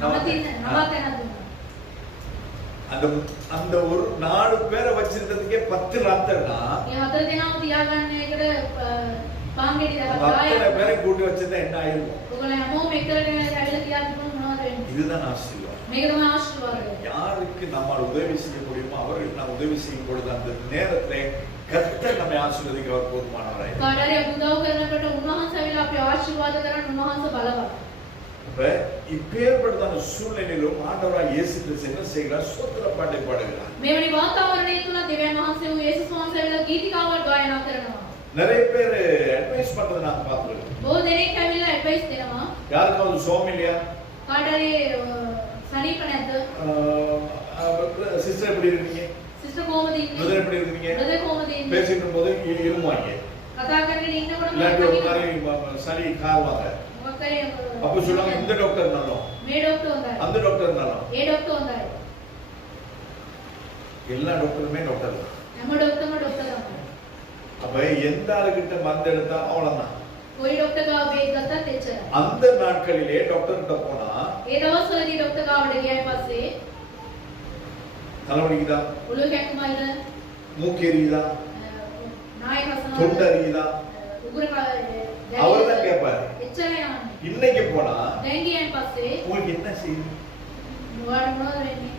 නවතන දුන්නා. அந்த ஒரு 4 பேரை வச்சிருக்கிறதுக்கே 10 ராத்தர்னா මේ හතර දෙනාම තියාගන්න එකට පාන්ගෙඩි 10ක් 10 பேரை கூட்டி வச்சிருந்தா என்ன ஆயிருக்கும்? ඔයගොල්ලෝ හැමෝම එකට ඇවිල්ලා තියා තිබුණා මොනවද වෙන්නේ? இதுதான் ஆசீர்வாதம். මේක තමයි ආශිර්වාදය. யாருக்கு நம்மால் உதவி செய்ய முடியுமோ அவருக்கு நாம் உதவி செய்யும் பொழுது அந்த நேரத்தை கர்த்தர் நம்மை ஆசீர்வதிக்க அவர் போதுமானவராய். කාටරි උදව් කරනකොට උන්වහන්සේ ඇවිල්ලා අපි ආශිර්වාද කරන්න උන්වහන්සේ බලවත්. அப்ப இப்பேற்பட்டதான சூழ்நிலையிலும் ஆண்டவராய் இயேசு கிறிஸ்து என்ன செய்கிறார்? ஸ்தோத்திர பாட்டை பாடுகிறார். මෙවැනි වාතාවරණය තුල දෙවියන් වහන්සේ වූ යේසුස් වහන්සේ ඇවිල්ලා ගීතිකාවක් ගායනා කරනවා. நிறைய பேர் அட்வைஸ் பண்றதை நான் பார்த்திருக்கேன். බොහෝ දෙනෙක් ඇවිල්ලා ඇඩ්වයිස් දෙනවා. யாருக்காவது சோம் இல்லையா? කාටරි සනීප නැද්ද? சிஸ்டர் எப்படி இருக்கீங்க? සිස්ටර් කොහොමද ඉන්නේ? பிரதர் எப்படி இருக்கீங்க? බ්‍රදර් කොහොමද ඉන්නේ? பேசிட்டு போது இருமாங்க. කතා කරගෙන ඉන්නකොට இல்லாட்டி ஒரு மாதிரி சளி காவாங்க. මොකක් හරි அப்ப சொல்லுவாங்க இந்த டாக்டர் நல்லோம், මේ ඩොක්ටර් හොඳයි. அந்த டாக்டர் நல்லோம். ඒ ඩොක්ටර් හොඳයි. எல்லா டாக்டருமே டாக்டர் தான். හැම ඩොක්ටර්ම ඩොක්ටර් තමයි. அப்ப எந்த ஆளுகிட்ட மருந்து எடுத்தா அவ்வளவுதான். කොයි ඩොක්ටර් ගාව බේත් ගත්තත් එච්චරයි. அந்த நாட்களிலே டாக்டர் கிட்ட போனா ඒ දවස්වලදී ඩොක්ටර් ගාවට ගියායින් පස්සේ தலைவலிக்குதா, ඔළුව කැක්කුමයිද, மூக்கு எரியுதா, නාය කසනවද, தொண்டை எரியுதா, උගුර அவர் தான் கேட்பாரு. එච්චරයි යන්නේ. இன்னைக்கு போனா දැන් ගියායින් පස්සේ உங்களுக்கு என்ன செய்யுது? මොකද මොනවද වෙන්නේ?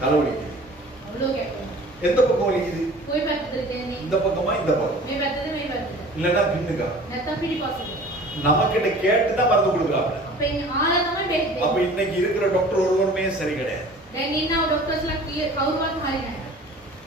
தலைவலிக்குது. ඔළුව කැක්කුම. எந்த பக்கம் வலிக்குது? කොයි පැත්තද දෙන්නේ? இந்த பக்கமா இந்த பக்கம்? මේ පැත්තද මේ පැත්තද? இல்லன்னா பின்னுக்கா? නැත්තම් පිටිපස්සද? நமக்கிட்ட கேட்டு தான் மருந்து கொடுக்குறாங்க. අපේ ආලා තමයි බෙහෙත් அப்ப දෙන්නේ. இன்னைக்கு இருக்கிற டாக்டர் ஒருவருமே சரி கிடையாது. දැන් ඉන්නව ඩොක්ටර්ස්ලා කවුරුවත් හරි නැහැ.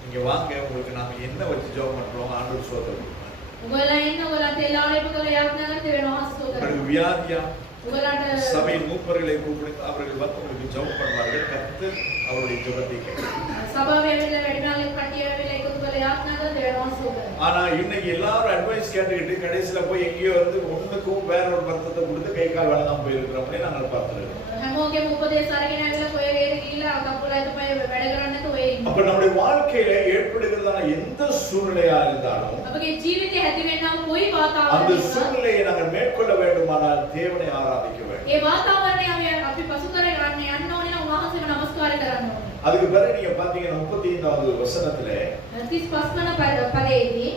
இங்க வாங்க, உங்களுக்கு நாம என்ன வச்சு ஜெபம் பண்றோம் ஆண்டவர் சோதனை கொடுப்பார். ඔයගොල්ලෝ ඉන්න ඔයගොල්ලන්ට එලාලේප කරලා යාඥා කරලා දෙවෙනවා හස්තෝදර. உங்களுக்கு வியாதியா ඔයගොල්ලන්ට சபையின் மூப்பர்களை கூப்பிட்டு அவர்கள் வந்து உங்களுக்கு ஜெபம் பண்ணுவார்கள். கர்த்தர் அவருடைய ஜெபத்தை கேட்பார். සභාවේ ඇවිල්ලා වැඩිනාලේ කට්ටිය ඇවිල්ලා එකතු කරලා යාඥා කරලා දෙවෙනවා හස්තෝදර. ஆனா இன்னைக்கு எல்லாரும் அட்வைஸ் கேட்டுக்கிட்டு கடைசியில போய் எங்கேயோ வந்து ஒண்ணுக்கும் வேற ஒரு மருத்துவத்தை கொடுத்து கை கால் வளர்ந்தாம போயிருக்கிறோம்னே நாங்கள் பார்த்துருக்கோம். හැමෝගෙම උපදේශ අරගෙන ඇවිල්ලා කොයගේ ගිහිල්ලා කකුල අතපය වැඩ කරන්නේ නැතුව ඒ ඉන්න. அப்ப நம்முடைய வாழ்க்கையில ஏற்படுகிறதான எந்த சூழ்நிலையா இருந்தாலும் අපගේ ජීවිතේ ඇති වෙනා කොයි அந்த වාතාවරණයක சூழ்நிலையை நாங்கள் மேற்கொள்ள வேண்டுமானால் தேவனை ஆராதிக்க வேண்டும். ඒ වාතාවරණය අපි පසු කර ගන්න යන්න ඕනේ නම් උන්වහන්සේට නමස්කාර කරන්න ඕනේ. அதுக்கு பிறகு நீங்க பாத்தீங்கன்னா 35வது வசனத்துல 35 වන පදයේදී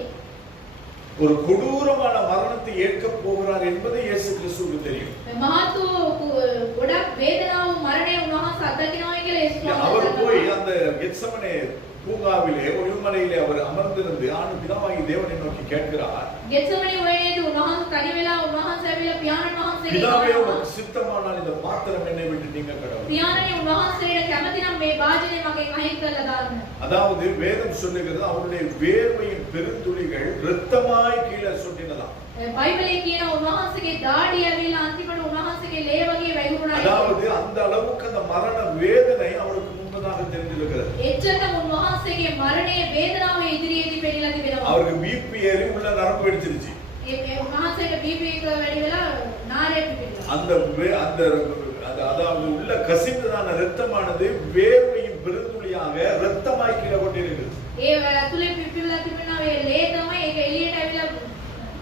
ஒரு கொடூரமான மரணத்தை ஏற்க போகிறார் என்பது இயேசு கிறிஸ்துவுக்கு தெரியும். මහත් වූ ගොඩක් වේදනාව මරණය උන්වහන්සේ අත්දකිනවා කියලා යේසුස් அவர் වහන්සේ போய் அந்த கெத்செமனே பூங்காவிலே ஒளிமலையிலே அவர் அமர்ந்திருந்து ஆண்டு பிதாவாகி தேவனை நோக்கி கேட்கிறார். ගෙත්සමනි වයනේදී උන්වහන්සේ තනි වෙලා උන්වහන්සේ ඇවිල්ලා පියාණන් වහන්සේගෙන් பிதாவே අහනවා, உங்களுக்கு சித்தமானால் இந்த பாத்திரம் என்னை விட்டு நீங்க கடவுள். පියාණනි උන්වහන්සේට කැමති නම් මේ වාජනය මගෙන් අයින් කරලා දාන්න. அதாவது வேதம் சொல்லுகிறது அவருடைய வேர்வையின் பெருந்துளிகள் இரத்தமாய் கீழே சொட்டினதாம். බයිබලයේ කියන උන්වහන්සේගේ දාඩිය ඇවිල්ලා අන්තිමට උන්වහන්සේගේ ලේ වගේ වැగిරුණා. அதாவது அந்த அளவுக்கு அந்த மரண வேதனை அவருக்கு முன்பதாக தெரிந்திருக்கிறது. එච්චරම උන්වහන්සේගේ මරණයේ වේදනාව ඉදිරියේදී පෙන්නලා තිබෙනවා. அவருக்கு பிபி ஏறி உள்ள நரம்பு வெடிச்சிருச்சு. ඒ උන්වහන්සේට බීපී එක වැඩි වෙලා නාරය පිපිලා. அந்த அதாவது உள்ள கசிந்ததான இரத்தமானது வேர்வையின் பெருந்துளியாக இரத்தமாய் கீழே கொண்டிருக்கிறது. ඒ ඇතුලේ පිපිලා තිබෙනවා ඒ ලේ තමයි ඒක එළියට ඇවිල්ලා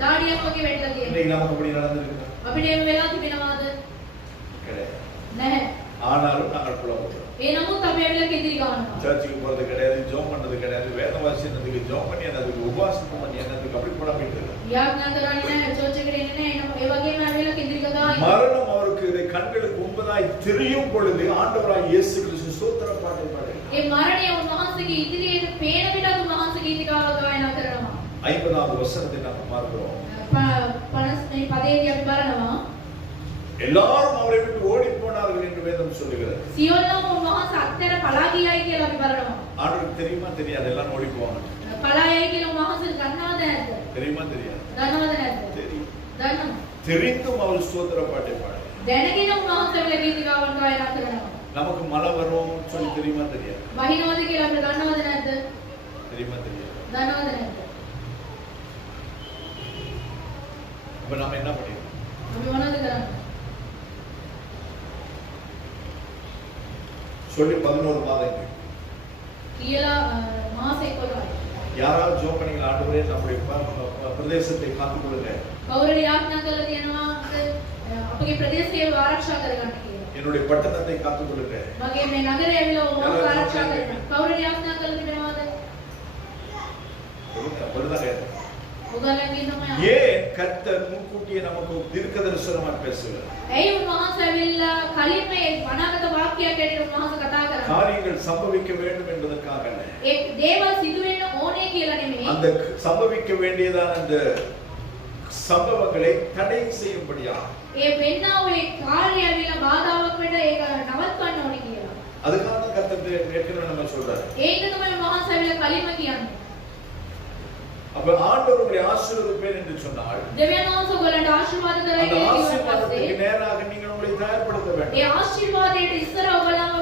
දාඩියක් වගේ වැටලා තියෙනවා. இன்னைக்கு நமக்கு அப்படி நடந்திருக்கு අපිට එහෙම වෙලා තිබෙනවද? கிடையாது. නැහැ. ஆனாலும் நாங்கள் புலம்புகிறோம். ඒ නමුත් අපි ඇවිල්ලා කෙදිරි ගන්නවා. சர்ச்சுக்கு போறது கிடையாது, ஜெபம் பண்றது கிடையாது, வேத வாசிக்கிறதுக்கு ஜெபம் பண்ணி அதுக்கு உபவாசம் பண்ணி என்னதுக்கு அப்படி புலம்பிட்டு இருக்கோம். යාඥා කරන්නේ නැහැ, චර්ච් එකට එන්නේ නැහැ. ඒ වගේම ඇවිල්ලා කෙදිරි ගගා மரணம் அவருக்கு இதை கண்களுக்கு முன்பதாய் தெரியும் பொழுது ஆண்டவராய் இயேசு கிறிஸ்து ஸ்தோத்திர பாட்டை பாடுகிறார். ඒ මරණය උන්වහන්සේගේ ඉදිරියේ පේන විට උන්වහන්සේ ගීතිකාව ගායනා කරනවා. 50வது வசனத்தை நாம் பார்க்கிறோம். 50 පදයේදී අපි බලනවා எல்லாரும் அவரை விட்டு ஓடி போனார்கள் என்று வேதம் சொல்லுகிறது. සියල්ලම උන්වහන්සේ අත්හැර පලා ගියයි කියලා අපි බලනවා. ஆண்டவருக்கு தெரியுமா தெரியாது எல்லாம் ஓடி போவாங்க. පලා යයි කියලා උන්වහන්සේ දන්නවද නැද්ද? தெரியுமா தெரியாது? දන්නවද නැද්ද? தெரியும். දන්නවා. தெரிந்தும் அவர் ஸ்தோத்திர பாட்டை பாடுகிறார். දැනගෙන උන්වහන්සේ ගීතිකාවන් ගායනා කරනවා. நமக்கு மழை வரும் சொல்லி தெரியுமா தெரியாது? වහිනවද කියලා අපිට දන්නවද නැද්ද? தெரியுமா தெரியாது? දන්නවද නැද්ද? அப்ப நாம என்ன பண்ணிடுறோம்? අපි මොනවද කරන්නේ? சொல்லி 11 மாதங்கள் කියලා මාස 11යි. யாராவது ஜோம் பண்ணீங்க, ஆண்டவரே நம்முடைய பிரதேசத்தை காத்துக்கொள்ளுங்க, කවුරුරි යාඥා කරලා තියෙනවා අපගේ ප්‍රදේශය ආරක්ෂා කරගන්න කියලා. என்னுடைய பட்டணத்தை காத்துக்கொள்ளுங்க. මගේ මේ නගරය ඇවිල්ලා ඕක ආරක්ෂා කරගන්න. කවුරුරි යාඥා කරලා තිබෙනවද? ஒருதான் ඔයගොල්ලන් කියනවා ஏன் கர்த்தர் முன்கூட்டியே நமக்கு தீர்க்க தரிசனமா பேசுகிறார்? ඇයි උන්වහන්සේ ඇවිල්ලා කලින් මේ අනාගත වාක්‍යයක් ඇරෙන්න උන්වහන්සේ කතා කරන්නේ? காரியங்கள் சம்பவிக்க வேண்டும் என்பதற்காக அல்ல. ඒ දේවල් සිදු වෙන්න ඕනේ කියලා නෙමෙයි. அந்த சம்பவிக்க வேண்டியதான அந்த சம்பவங்களை தடை செய்யும்படியா ඒ වෙන්නා ඔය කාර්යය ඇවිල්ලා බාධාවක් වෙන්න ඒක නවත්වන්න ඕනේ කියලා. அதுக்காக தான் கர்த்தர் ஏற்கனவே நம்ம சொல்றாரு. ඒක තමයි උන්වහන්සේ ඇවිල්ලා කලින්ම කියන්නේ. அப்ப ஆண்டவர் உங்களை ஆசீர்வதிப்பேன் என்று சொன்னால் දෙවියන් වහන්සේ ඔයගලන්ට ආශිර්වාද அந்த කරයි කියලා ஆசீர்வாதத்துக்கு පස්සේ நேராக நீங்கள் உங்களை தயார்படுத்த ඒ வேண்டும். ආශිර්වාදයට ඉස්සර ඔයගලම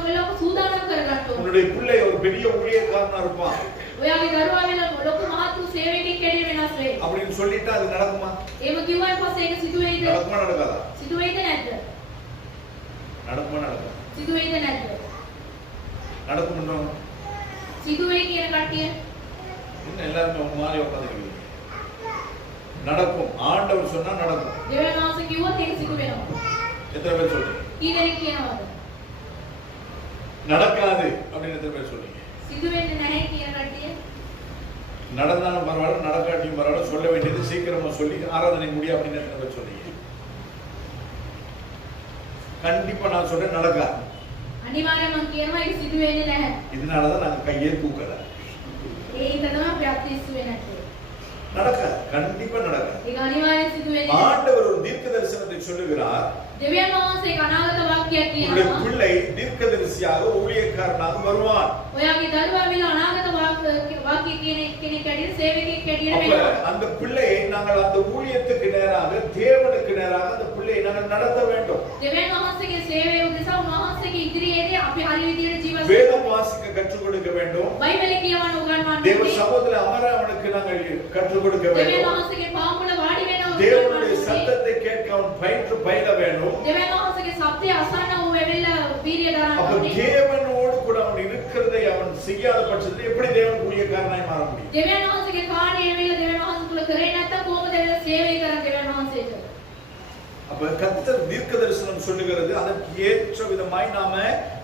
සූදානම් කරගන්න ඕනේ. உன்னுடைய பிள்ளை ஒரு பெரிய ஊழியக்காரனா இருப்பான் ඔයාගේ දරුවා ඇවිල්ලා ලොකු මහත් වූ සේවකෙක් කැඩේ වෙනස් වෙයි. அப்படின்னு சொல்லிட்டு அது நடக்குமா? එහෙම කිව්වන් පස්සේ ඒක සිදු වෙයිද? நடக்குமா நடக்காதா? සිදු වෙයිද නැද්ද? நடக்குமா நடக்காதா? සිදු වෙයිද නැද්ද? நடக்கும்ன்றோம். සිදු වෙයි කියන කට්ටිය இன்னும் எல்லாரும் ஒரு மாதிரி உட்கார்ந்துருக்கீங்க. நடக்கும். ஆண்டவர் சொன்னா நடக்கும். දෙවියන් වහන්සේ කිව්වොත් ඒක සිදු වෙනවා. எத்தனை பேர் சொல்றீங்க? කී දෙනෙක් කියනවද? நடக்காது அப்படின்னு எத்தனை பேர் சொல்றீங்க? සිදු වෙන්නේ නැහැ කියන කට්ටිය நடந்தாலும் பரவாயில்ல, நடக்காட்டியும் பரவாயில்ல, சொல்ல வேண்டியது சீக்கிரமா சொல்லி ஆராதனை முடியும் அப்படின்னு எத்தனை பேர் சொல்றீங்க? கண்டிப்பா நான் சொல்றேன் நடக்காது. අනිවාර්යයෙන්ම මම කියනවා ඒක සිදු වෙන්නේ නැහැ. இதனாலதான் நாங்க கையே தூக்கல. ඒ හින්දා තමයි අපි අත්විස්සු වෙන්නේ නැත්තේ. நடக்காது. கண்டிப்பா நடக்காது. ඒක අනිවාර්යෙන් සිදු වෙන්නේ නැහැ. ஆண்டவர் ஒரு தீர்க்க தரிசனத்தை சொல்லுகிறார். දෙවියන් වහන්සේ අනාගත වාක්‍යයක් உங்களுடைய කියනවා. பிள்ளை தீர்க்கதரிசியாக ஊழியக்காரனாக வருவான். ඔයාගේ දරුවා ඇවිල්ලා අනාගත වාක්‍ය කියන කෙනෙක් ඇඩියට සේවකෙක් ඇඩියට அப்ப වෙනවා. அந்த பிள்ளையை நாங்கள் அந்த ஊழியத்துக்கு நேராக, தேவனுக்கு நேராக அந்த பிள்ளையை நாங்கள் நடத்த வேண்டும். දෙවියන් වහන්සේගේ සේවය උදෙසා උන්වහන්සේගේ ඉදිරියේදී අපි හරි විදියට ජීවත් வேதம் வாசிக்க கற்றுக் கொடுக்க வேண்டும். බයිබලය කියවන්න උගන්වන්න தேவ ඕනේ. சமூகத்தில் அமர அவனுக்கு நாங்கள் கற்றுக் கொடுக்க දෙවියන් வேண்டும். වහන්සේගේ පාමුල වාඩි වෙන්න தேவனுடைய උගන්වන්න ඕනේ. சத்தத்தை கேட்க அவன் பயில வேண்டும். දෙවියන් වහන්සේගේ ශබ්දය අසන්න ඌ ඇවිල්ලා වීර්ය දරන්න அப்ப ඕනේ. தேவனோடு கூட அவன் இருக்கிறதை அவன் செய்யாத பட்சத்தில் எப்படி தேவன் ஊழியக்காரனாய் மாற முடியும்? දෙවියන් වහන්සේගේ කාර්යය ඇවිල්ලා දෙවියන් වහන්සේ තුල කරේ නැත්තම් කොහොමද සේවය කරන්නේ දෙවියන් වහන්සේට? அப்ப கர்த்தர் தீர்க்க தரிசனம் சொல்லுகிறது அதற்கு ஏற்ற விதமாய் நாம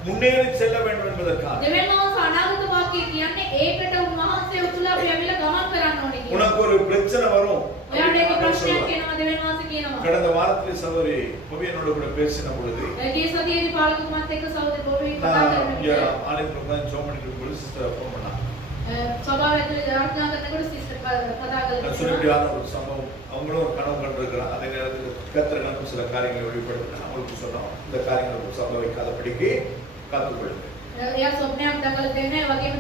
முன்னேறி செல்ல வேண்டும் என்பதற்காக. දෙවියන් වහන්සේ අනාගත වාක්‍යය කියන්නේ ඒකට උන්වහන්සේ තුල අපි ඇවිල්ලා ගමන් කරන්න ඕනේ කියලා. உனக்கு ஒரு பிரச்சனை வரும். ඔයාට එක ප්‍රශ්නයක් එනවා දෙවියන් වහන්සේ කියනවා. கடந்த வாரத்தில் சகோதரி பவியனோட கூட பேசின பொழுது ගිය සතියේදී පාලකුමාත් එක්ක සහෝදර බොබී කතා நான் කරන இங்க විට ஆலயத்துல உட்கார்ந்து ஜெபம் பண்ணிட்டு இருக்கும்போது சிஸ்டர் ஃபோன் பண்ணாங்க. සභාව ඇතුලේ යාඥා කරනකොට සිස්ටර් කතා நான் කළා. சொல்லிவிட்டான ஒரு சம்பவம். அவங்களும் ஒரு கனவு கண்டிருக்கிறாங்க. அதே நேரத்தில் கர்த்தர் நமக்கு சில காரியங்களை வெளிப்படுத்தினார். அவங்களுக்கு சொன்னோம் இந்த காரியங்கள் சம்பவிக்காதபடிக்கு காத்துக்கொள்ளுங்க. එයා ස්වප්නයක් දැකලා දෙන්නේ වගේම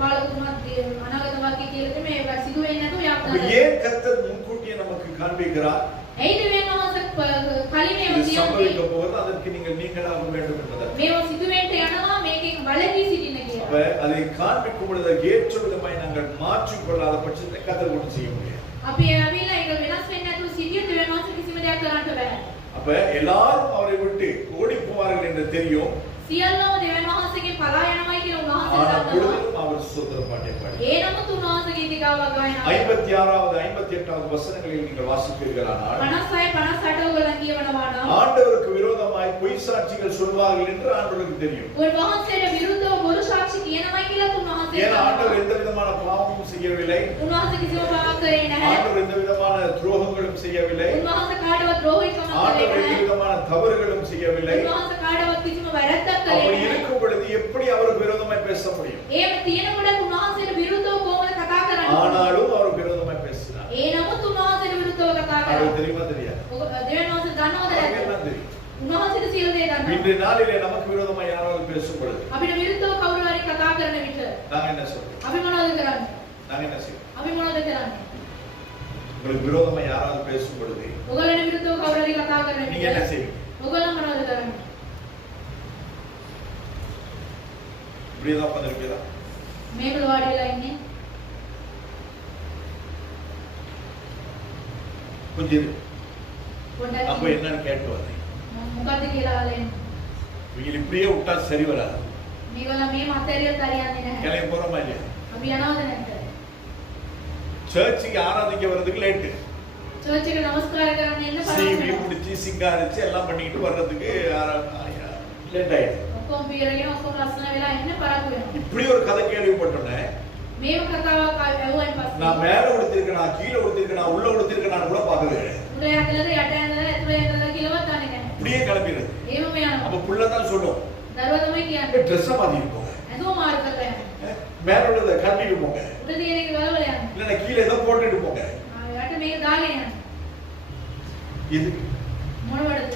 පාලකුමාත් අනාගත වාක්‍ය කියලා දෙන්නේ මේ සිදු වෙන්නේ නැතුව යාඥා அப்ப කරනවා. ஏன் கர்த்தர் முன்கூட்டியே நமக்கு காண்பிக்கிறார்? ඇයි දෙවියන් වහන්සේ කලින් இது මේවා சம்பவிக்க කියන්නේ? போவது அதற்கு நீங்கள் நீங்களாக வேண்டும் என்பதற்கு. මේවා සිදු වෙන්න යනවා මේකෙන් බලපී සිටින්න அப்ப කියලා. அதை காண்பிக்கும் பொழுது ஏற்ற விதமாய் நாங்கள் மாற்றிக்கொள்ளாத பட்சத்தில் கர்த்தர் ஒன்றும் செய்ய முடியாது. අපි ඇවිල්ලා ඒක වෙනස් වෙන්නේ නැතුව සිටියොත් දෙවියන් වහන්සේ කිසිම දෙයක් කරන්න බෑ. அப்ப எல்லாரும் அவரை விட்டு ஓடி போவார்கள் என்று தெரியும். සියල්ලම දෙවියන් වහන්සේගෙන් පලා යනවායි කියලා උන්වහන්සේ ஆனால் දන්නවා. பொழுதும் அவர் ஸ்தோத்திர பாட்டை பாடி ඒ නමුත් උන්වහන්සේ ගීතිකාවක් ගායනා 56வது 58வது வசனங்களில் நீங்கள் வாசிப்பீர்களானால் 56 58 ඔයගොල්ලන් කියවනවා නම් ஆண்டவருக்கு விரோதமாய் பொய் சாட்சிகள் சொல்வார்கள் என்று ஆண்டவருக்கு தெரியும். උන්වහන්සේට විරුද්ධව බොරු සාක්ෂි කියනවායි කියලා උන්වහන්සේ ஏன்னா දන්නවා. ஆண்டவர் எந்த விதமான பாவமும் செய்யவில்லை. උන්වහන්සේ කිසිම පාපයක් කරේ නැහැ. ஆண்டவர் எந்த விதமான துரோகங்களும் செய்யவில்லை. උන්වහන්සේ කාටවත් ද්‍රෝහීකමක් කරේ ஆண்டவர் எந்த නැහැ. விதமான தவறுகளும் செய்யவில்லை. උන්වහන්සේ කාටවත් කිසිම වැරැද්දක් කරේ அப்படி නැහැ. இருக்கும் பொழுது எப்படி அவருக்கு விரோதமாய் பேச முடியும்? එහෙම තියෙනකොට උන්වහන්සේට විරුද්ධව කොහොමද කතා කරන්නේ? ஆனாலும் அவருக்கு விரோதமாய் பேசினார். ඒ නමුත් උන්වහන්සේට විරුද්ධව කතා அவருக்கு කරා. தெரியுமா தெரியாது? දෙවියන් වහන්සේ දන්නවද அவருக்கு නැද්ද? எல்லாம் தெரியும். උන්වහන්සේට සියලු දේ දන්නවා. இன்றைய நாளிலே நமக்கு விரோதமாய் யாராவது பேசும் பொழுது අපිට විරුද්ධව කවුරු හරි කතා කරන විට நாங்க என்ன சொல்றோம்? අපි මොනවද කරන්නේ? நாங்க என்ன செய்வோம்? අපි මොනවද කරන්නේ? உங்களுக்கு விரோதமாய் யாராவது பேசும் பொழுது ඔයගොල්ලන් විරුද්ධව කවුරු හරි කතා කරන நீங்க என்ன විට செய்வீங்க? ඔයගොල්ලන් මොනවද කරන්නේ? இப்படியே தான் உட்காந்துருப்பீங்களா? මේක වාඩි වෙලා ඉන්නේ. கொஞ்சம் இரு. පොඩ්ඩක් அப்ப என்னன்னு கேட்டு வந்தேன். මොකද්ද කියලා අහලා එන්න. இவங்க இப்படியே விட்டா சரி வராது. මේගොල්ලෝ මේ මතරියත් හරියන්නේ නැහැ. கிளம்பி போறோமா இல்லையா? අපි යනවද නැද්ද? சர்ச்சுக்கு ஆராதிக்க வர்றதுக்கு லேட்டு. චර්ච් එකට නමස්කාර කරන්න එන්න சீவி පරක්කනවා. முடிச்சு சிங்காரிச்சு எல்லாம் பண்ணிட்டு வர்றதுக்கு லேட் ஆயிடுது. ඔක්කොම බීරගෙන ඔක්කොම ලස්සන වෙලා එන්න පරක්කු වෙනවා. இப்படி ஒரு கதை கேள்விப்பட்டோன்னே මේව කතාවක් ඇහුවන් පස්සේ நான் மேல உடுத்திருக்கேனா கீழே உடுத்திருக்கேனா உள்ள உடுத்திருக்கேனான்னு கூட பார்க்கவே இல்லை. උඩ යකලද යට ඇඳලා ඇතුලේ ඇඳලා කියලාවත් දන්නේ නැහැ. இப்படியே கிளம்பிடுது. ඒවම යනවා. அப்ப புள்ள தான் சொல்லும், දරුවා තමයි කියන්නේ. ட்ரெஸ் மாத்திட்டு போங்க, ඇඳුම මාරු කරලා යන්න. மேல உள்ளதை கட்டிட்டு போங்க, උඩ තියෙන එක ගලවලා යන්න. இல்லைன்னா கீழே ஏதோ போட்டுட்டு போங்க. යට මේක දාගෙන යන්න. இது මොනවටද?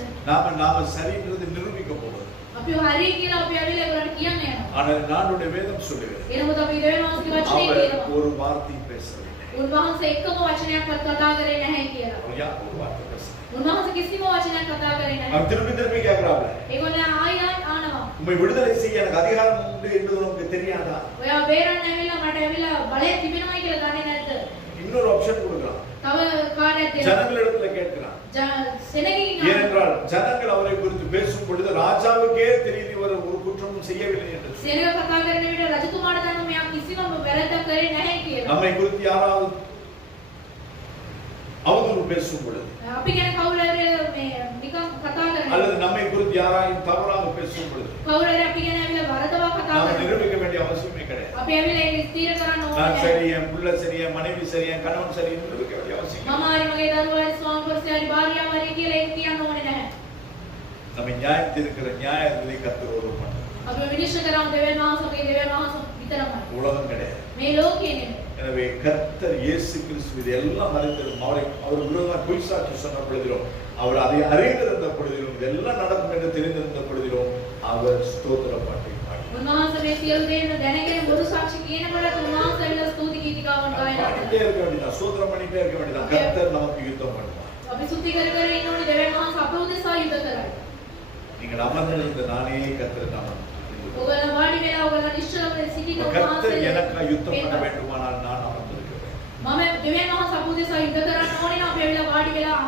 நாம சரின்றது நிரூபிக்க போறது. අපි හරිය කියලා අපි ඇවිල්ලා ඒගොල්ලන්ට කියන්න යනවා. ஆனால் நானுடைய வேதம் சொல்லுகிறது, එනමුත් අපි දෙවියන් වහන්සේගේ වචනේ அவர் කියනවා. ஒரு வார்த்தை பேசவில்லை. උන්වහන්සේ එකම වචනයක්වත් කතා කරේ නැහැ කියලා. அவர் யார் ஒரு வார்த்தை பேசல. උන්වහන්සේ කිසිම වචනයක් කතා කරේ නැහැ. அவர் திருப்பி திருப்பி கேட்கிறாங்க, ඒගොල්ලෝ ආයෙ ආනවා. உம்மை விடுதலை செய்ய எனக்கு அதிகாரம் உண்டு என்பது உனக்கு தெரியாதா? ඔයා බේරන්න ඇවිල්ලා මට ඇවිල්ලා බලය තිබෙනවයි කියලා දන්නේ නැද්ද? இன்னொரு ஆப்ஷன் கொடுக்கிறான், තව කාර්යයක් දෙනවා. ஜனங்களிடத்துல கேட்கிறான். සෙනගකින් ஏனென்றால் ஜனங்கள் அவரை குறித்து பேசும் பொழுது ராஜாவுக்கே தெரியுது இவர் ஒரு குற்றமும் செய்யவில்லை என்று. සෙනග කතා කරන විට රජතුමාට දන්න මෙයා කිසිම වැරද්දක් කරේ නැහැ කියලා. நம்மை குறித்து யாராவது அவதூறு பேசும் பொழுது අපි ගැන කවුරු හරි මේ නිකන් කතා அல்லது කරනවා. நம்மை குறித்து யாராவது தவறாக பேசும் பொழுது කවුරු හරි අපි ගැන ඇවිල්ලා වරදවා කතා நாம் කරනවා. நிரூபிக்க வேண்டிய அவசியமே கிடையாது. අපි ඇවිල්ලා ඒක ස්ථීර කරන්න நான் ඕනේ. சரி, என் புள்ள சரி, என் மனைவி சரி, என் கணவன் சரி என்று நிரூபிக்க வேண்டிய அவசியம் இல்லை. මම හරි මගේ දරුවා හරි ස්වාමි පුරුෂයා හරි භාර්යාව හරි කියලා ඒක කියන්න ඕනේ නැහැ. நம்மை நியாயத்திருக்கிற நியாயங்களை கர்த்தர் ஒருவர் மாட்டார். අපි විනිශ්චය කරමු දෙවියන් වහන්සේගේ දෙවියන් වහන්සේ විතරමයි. உலகம் கிடையாது. මේ ලෝකේ නෙමෙයි. எனவே கர்த்தர் இயேசு கிறிஸ்து இதெல்லாம் அறிந்திரும். அவர் விரோதமாக பொய் சாட்சி சொன்ன பொழுதிலும், அவர் அதை அறிந்திருந்த பொழுதிலும், இதெல்லாம் நடக்கும் என்று தெரிந்திருந்த பொழுதிலும் அவர் ஸ்தோத்திர பாட்டை பாடினார். උන්වහන්සේ මේ සියලු දේම දැනගෙන බොරු සාක්ෂි කියනකොට උන්වහන්සේ ඇවිල්ලා ස්තුති ගීතිකාවන් ගායනා பாடிட்டே කරනවා. இருக்க வேண்டியதான், ஸ்தோத்திரம் பண்ணிட்டே இருக்க வேண்டியதான். கர்த்தர் நமக்கு யுத்தம் பண்ணுவார். අපි ස්තුති කර කර ඉන්න ඕනේ දෙවියන් වහන්සේ අප උදෙසා යුද කරයි. நீங்கள் அமர்ந்திருந்த நானே கர்த்தர் நாமம். ඔයගොල්ලෝ වාඩි වෙලා ඔයගොල්ලෝ නිශ්චලව සිටින கர்த்தர் எனக்கு උන්වහන්සේ யுத்தம் பண்ண வேண்டுமானால் நான் அமர்ந்திருக்க வேண்டும். මම දෙවියන් වහන්සේ අප උදෙසා යුද කරන්න ඕනේ නම් අපි ඇවිල්ලා වාඩි වෙලා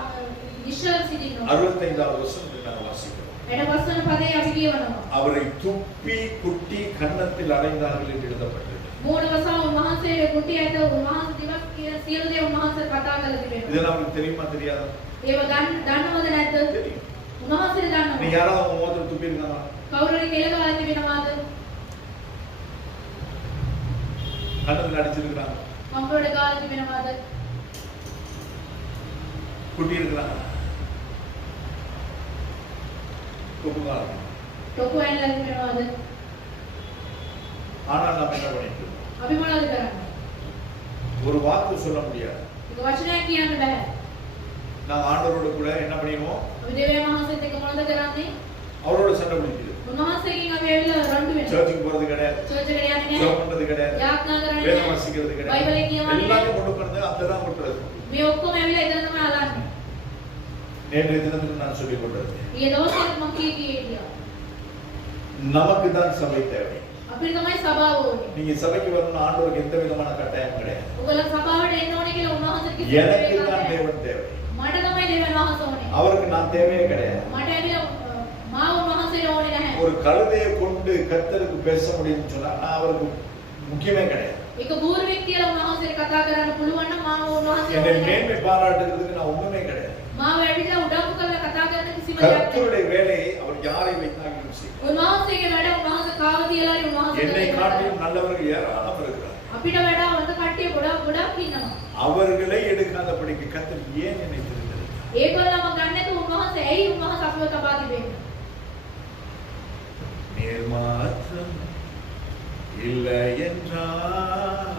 නිශ්චලව සිටින්න ඕනේ. 65வது வசனத்தை நாங்கள் வாசிக்கிறோம். එන වසන පදේ අපි කියවනවා. அவரை துப்பி குட்டி கன்னத்தில் அடைந்தார்கள் என்று எழுதப்பட்டிருக்கு. මූණ වසා උන්වහන්සේ කුටි ඇත උන්වහන්සේ දිවක් කියන සියලු දේ උන්වහන්සේ කතා කරලා තිබෙනවා. இதெல்லாம் உங்களுக்கு தெரியுமா தெரியாதா? ඒව දන්නවද නැද්ද? தெரியும். උන්වහන්සේ நீ දන්නවා. யாராவது உங்க மோதிரம் துப்பி இருக்காங்களா? කවුරු හරි කෙල ගහලා තිබෙනවද? கன்னத்தில் அடிச்சிருக்கிறாங்க, කම්පියුටර් ගහලා තිබෙනවද? குட்டி இருக்கிறாங்க, துப்புக்காரங்க. ටොකු ඇනලා තිබෙනවද? ஆனால் நம்ம என்ன பண்ணிட்டு இருக்கோம்? අපි මොනවද කරන්නේ? ஒரு வாக்கு சொல்ல முடியாது. ඒක වචනයක් කියන්න බෑ. நாங்க ஆண்டவரோட கூட என்ன பண்ணிடுவோம்? අපි දෙවියන් වහන්සේත් එක්ක මොනවද කරන්නේ? அவரோட சண்டை பிடிக்கிறது. උන්වහන්සේගෙන් අපි ඇවිල්ලා රණ්ඩු වෙනවා. சர்ச்சுக்கு போறது கிடையாது, චර්ච් එකට යන්නේ ஜெபம் නැහැ. பண்றது கிடையாது, යාඥා කරන්නේ வேதம் නැහැ. வாசிக்கிறது கிடையாது. බයිබලේ කියවන්නේ எல்லாத்தையும் கொண்டு போறது அங்கதான் கொட்டுறது. මේ ඔක්කොම ඇවිල්ලා එතන තමයි අලන්නේ. நேற்றைய தினத்தில் நான் சொல்லிக் கொண்டது, ඊයේ දවසේ මම කීකී හිටියා. நமக்கு தான் சபை தேவை. අපිට තමයි සභාව ඕනේ. நீங்க சபைக்கு வரணும், ஆண்டவருக்கு எந்த விதமான கட்டாயம் கிடையாது. ඔයගොල්ලෝ සභාවට එන්න ඕනේ කියලා උන්වහන්සේ කිව්වා. எனக்கு தான் தேவன் தேவை, මට තමයි දෙවියන් වහන්සේ ඕනේ. அவருக்கு நான் தேவையே கிடையாது. මට ඇවිල්ලා මාව උන්වහන්සේට ඕනේ නැහැ. ஒரு கழுதையை கொண்டு கர்த்தருக்கு பேச முடியும்னு சொன்னா நான் அவருக்கு முக்கியமே கிடையாது. ඒක බූරුවෙක් කියලා උන්වහන්සේට කතා කරන්න පුළුවන් නම් මාව උන්වහන්සේ என்னை ඕනේ නැහැ. மேன்மை பாராட்டுறதுக்கு நான் ஒண்ணுமே கிடையாது. මාව ඇවිල්ලා උඩඟු කරලා කතා කරන්න කිසිම දෙයක් නැහැ. கர்த்தருடைய வேலையை அவர் யாரை வைத்தாலும் செய்வார். උන්වහන්සේගේ වැඩ උන්වහන්සේ කාව තියලා හරි උන්වහන්සේ என்னை කරේ. காட்டிலும் நல்லவர்கள் ஏராளம் இருக்கிறார். අපිට වඩා හොඳ කට්ටිය ගොඩක් ඉන්නවා. அவர்களை எடுக்காதபடிக்கு கர்த்தர் ஏன் என்னை தெரிந்தெடுத்தார்? ඒගොල්ලම ගන්න නැතුව උන්වහන්සේ ඇයි උන්වහන්සේ අපිව තබා තිබෙන්නේ? நீர் மாத்திரம் இல்லை என்றால்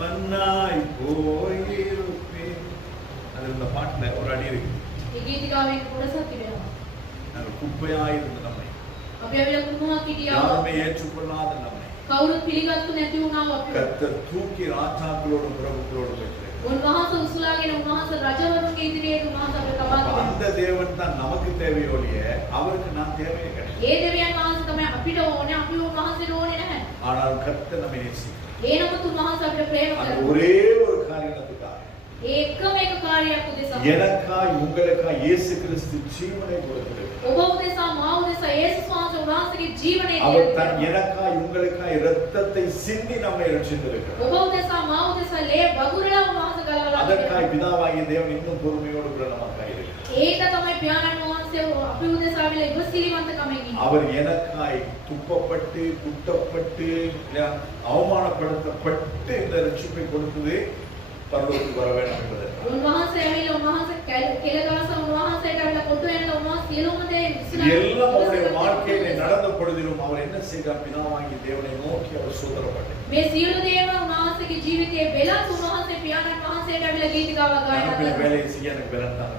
மன்னாய் போயிருப்பேன். அது இந்த பாட்டுல ஒரு அடி இருக்கு. ඒ ගීතිකාවෙන් කොටසක් තිබෙනවා. நாங்கள் குப்பையாயிருந்த நம்மை, අපි ඇවිල්ලා කුණුවක් හිටියා. யாருமே ஏற்றுக்கொள்ளாத நம்மை කවුරුත් පිළිගත්තු නැති වුණා අපිව. கர்த்தர் தூக்கி ராஜாக்களோடும் பிரபுக்களோடும் வைத்திருக்கிறார். උන්වහන්සේ උසුලාගෙන උන්වහන්සේ රජවරුන්ගේ ඉදිරියේ උන්වහන්සේ අපිව තබා තිබෙනවා. அந்த தேவன் தான் நமக்கு தேவையோ இல்லையே, அவருக்கு நான் தேவையே கிடையாது. ඒ දෙවියන් වහන්සේ තමයි අපිට ඕනේ, අපි උන්වහන්සේට ඕනේ නැහැ. ஆனால் கர்த்தர் நம்மை நேசிக்கிறார். ඒ නමුත් උන්වහන්සේ අපිට ප්‍රේම அந்த කරනවා. ஒரே ஒரு காரியத்துக்காக ඒ එකම එක කාර්යයක් උදෙසා எனக்காய் உங்களுக்காய் இயேசு கிறிஸ்து ஜீவனை கொடுத்திருக்கிறார். ඔබ උදෙසා මා උදෙසා යේසුස් වහන්සේ උන්වහන්සේගේ ජීවනය அவர் தன் எனக்காய் உங்களுக்காய் இரத்தத்தை சிந்தி நம்மை ரட்சித்திருக்கிறார். ඔබ උදෙසා මා උදෙසා ලේ වගුරලා උන්වහන්සේ ගලවලා அதற்காய் பிதாவாகிய தேவன் இன்னும் பொறுமையோடு கூட நமக்காய் இருக்கிறார். ඒක තමයි පියාණන් වහන්සේ අපි උදෙසා විල ඉවසිලිවන්තකමෙන් ඉන්නේ. அவர் எனக்காய் துப்பப்பட்டு குட்டப்பட்டு அவமானப்படுத்தப்பட்டு இந்த ரட்சிப்பை கொடுத்தது பரலோகத்துக்கு வர வேண்டும் என்பதற்காக. උන්වහන්සේ ඇවිල්ලා උන්වහන්සේ කෙලගාස උන්වහන්සේට ඇවිල්ලා කොටු වෙනලා උන්වහන්සේ සියලුම දේ எல்லாம் அவருடைய வாழ்க்கையிலே நடந்த பொழுதிலும் அவர் என்ன செய்தார்? பிதாவாகிய தேவனை நோக்கி அவர் சோதரப்பட்டார். මේ සියලු දේම උන්වහන්සේගේ ජීවිතයේ වෙලක් උන්වහන්සේ පියාණන් වහන්සේට ඇවිල්ලා ගීතිකාවක් ගායනා எனக்கு කළා. வேலையை செய்ய எனக்கு பலன் தாங்க.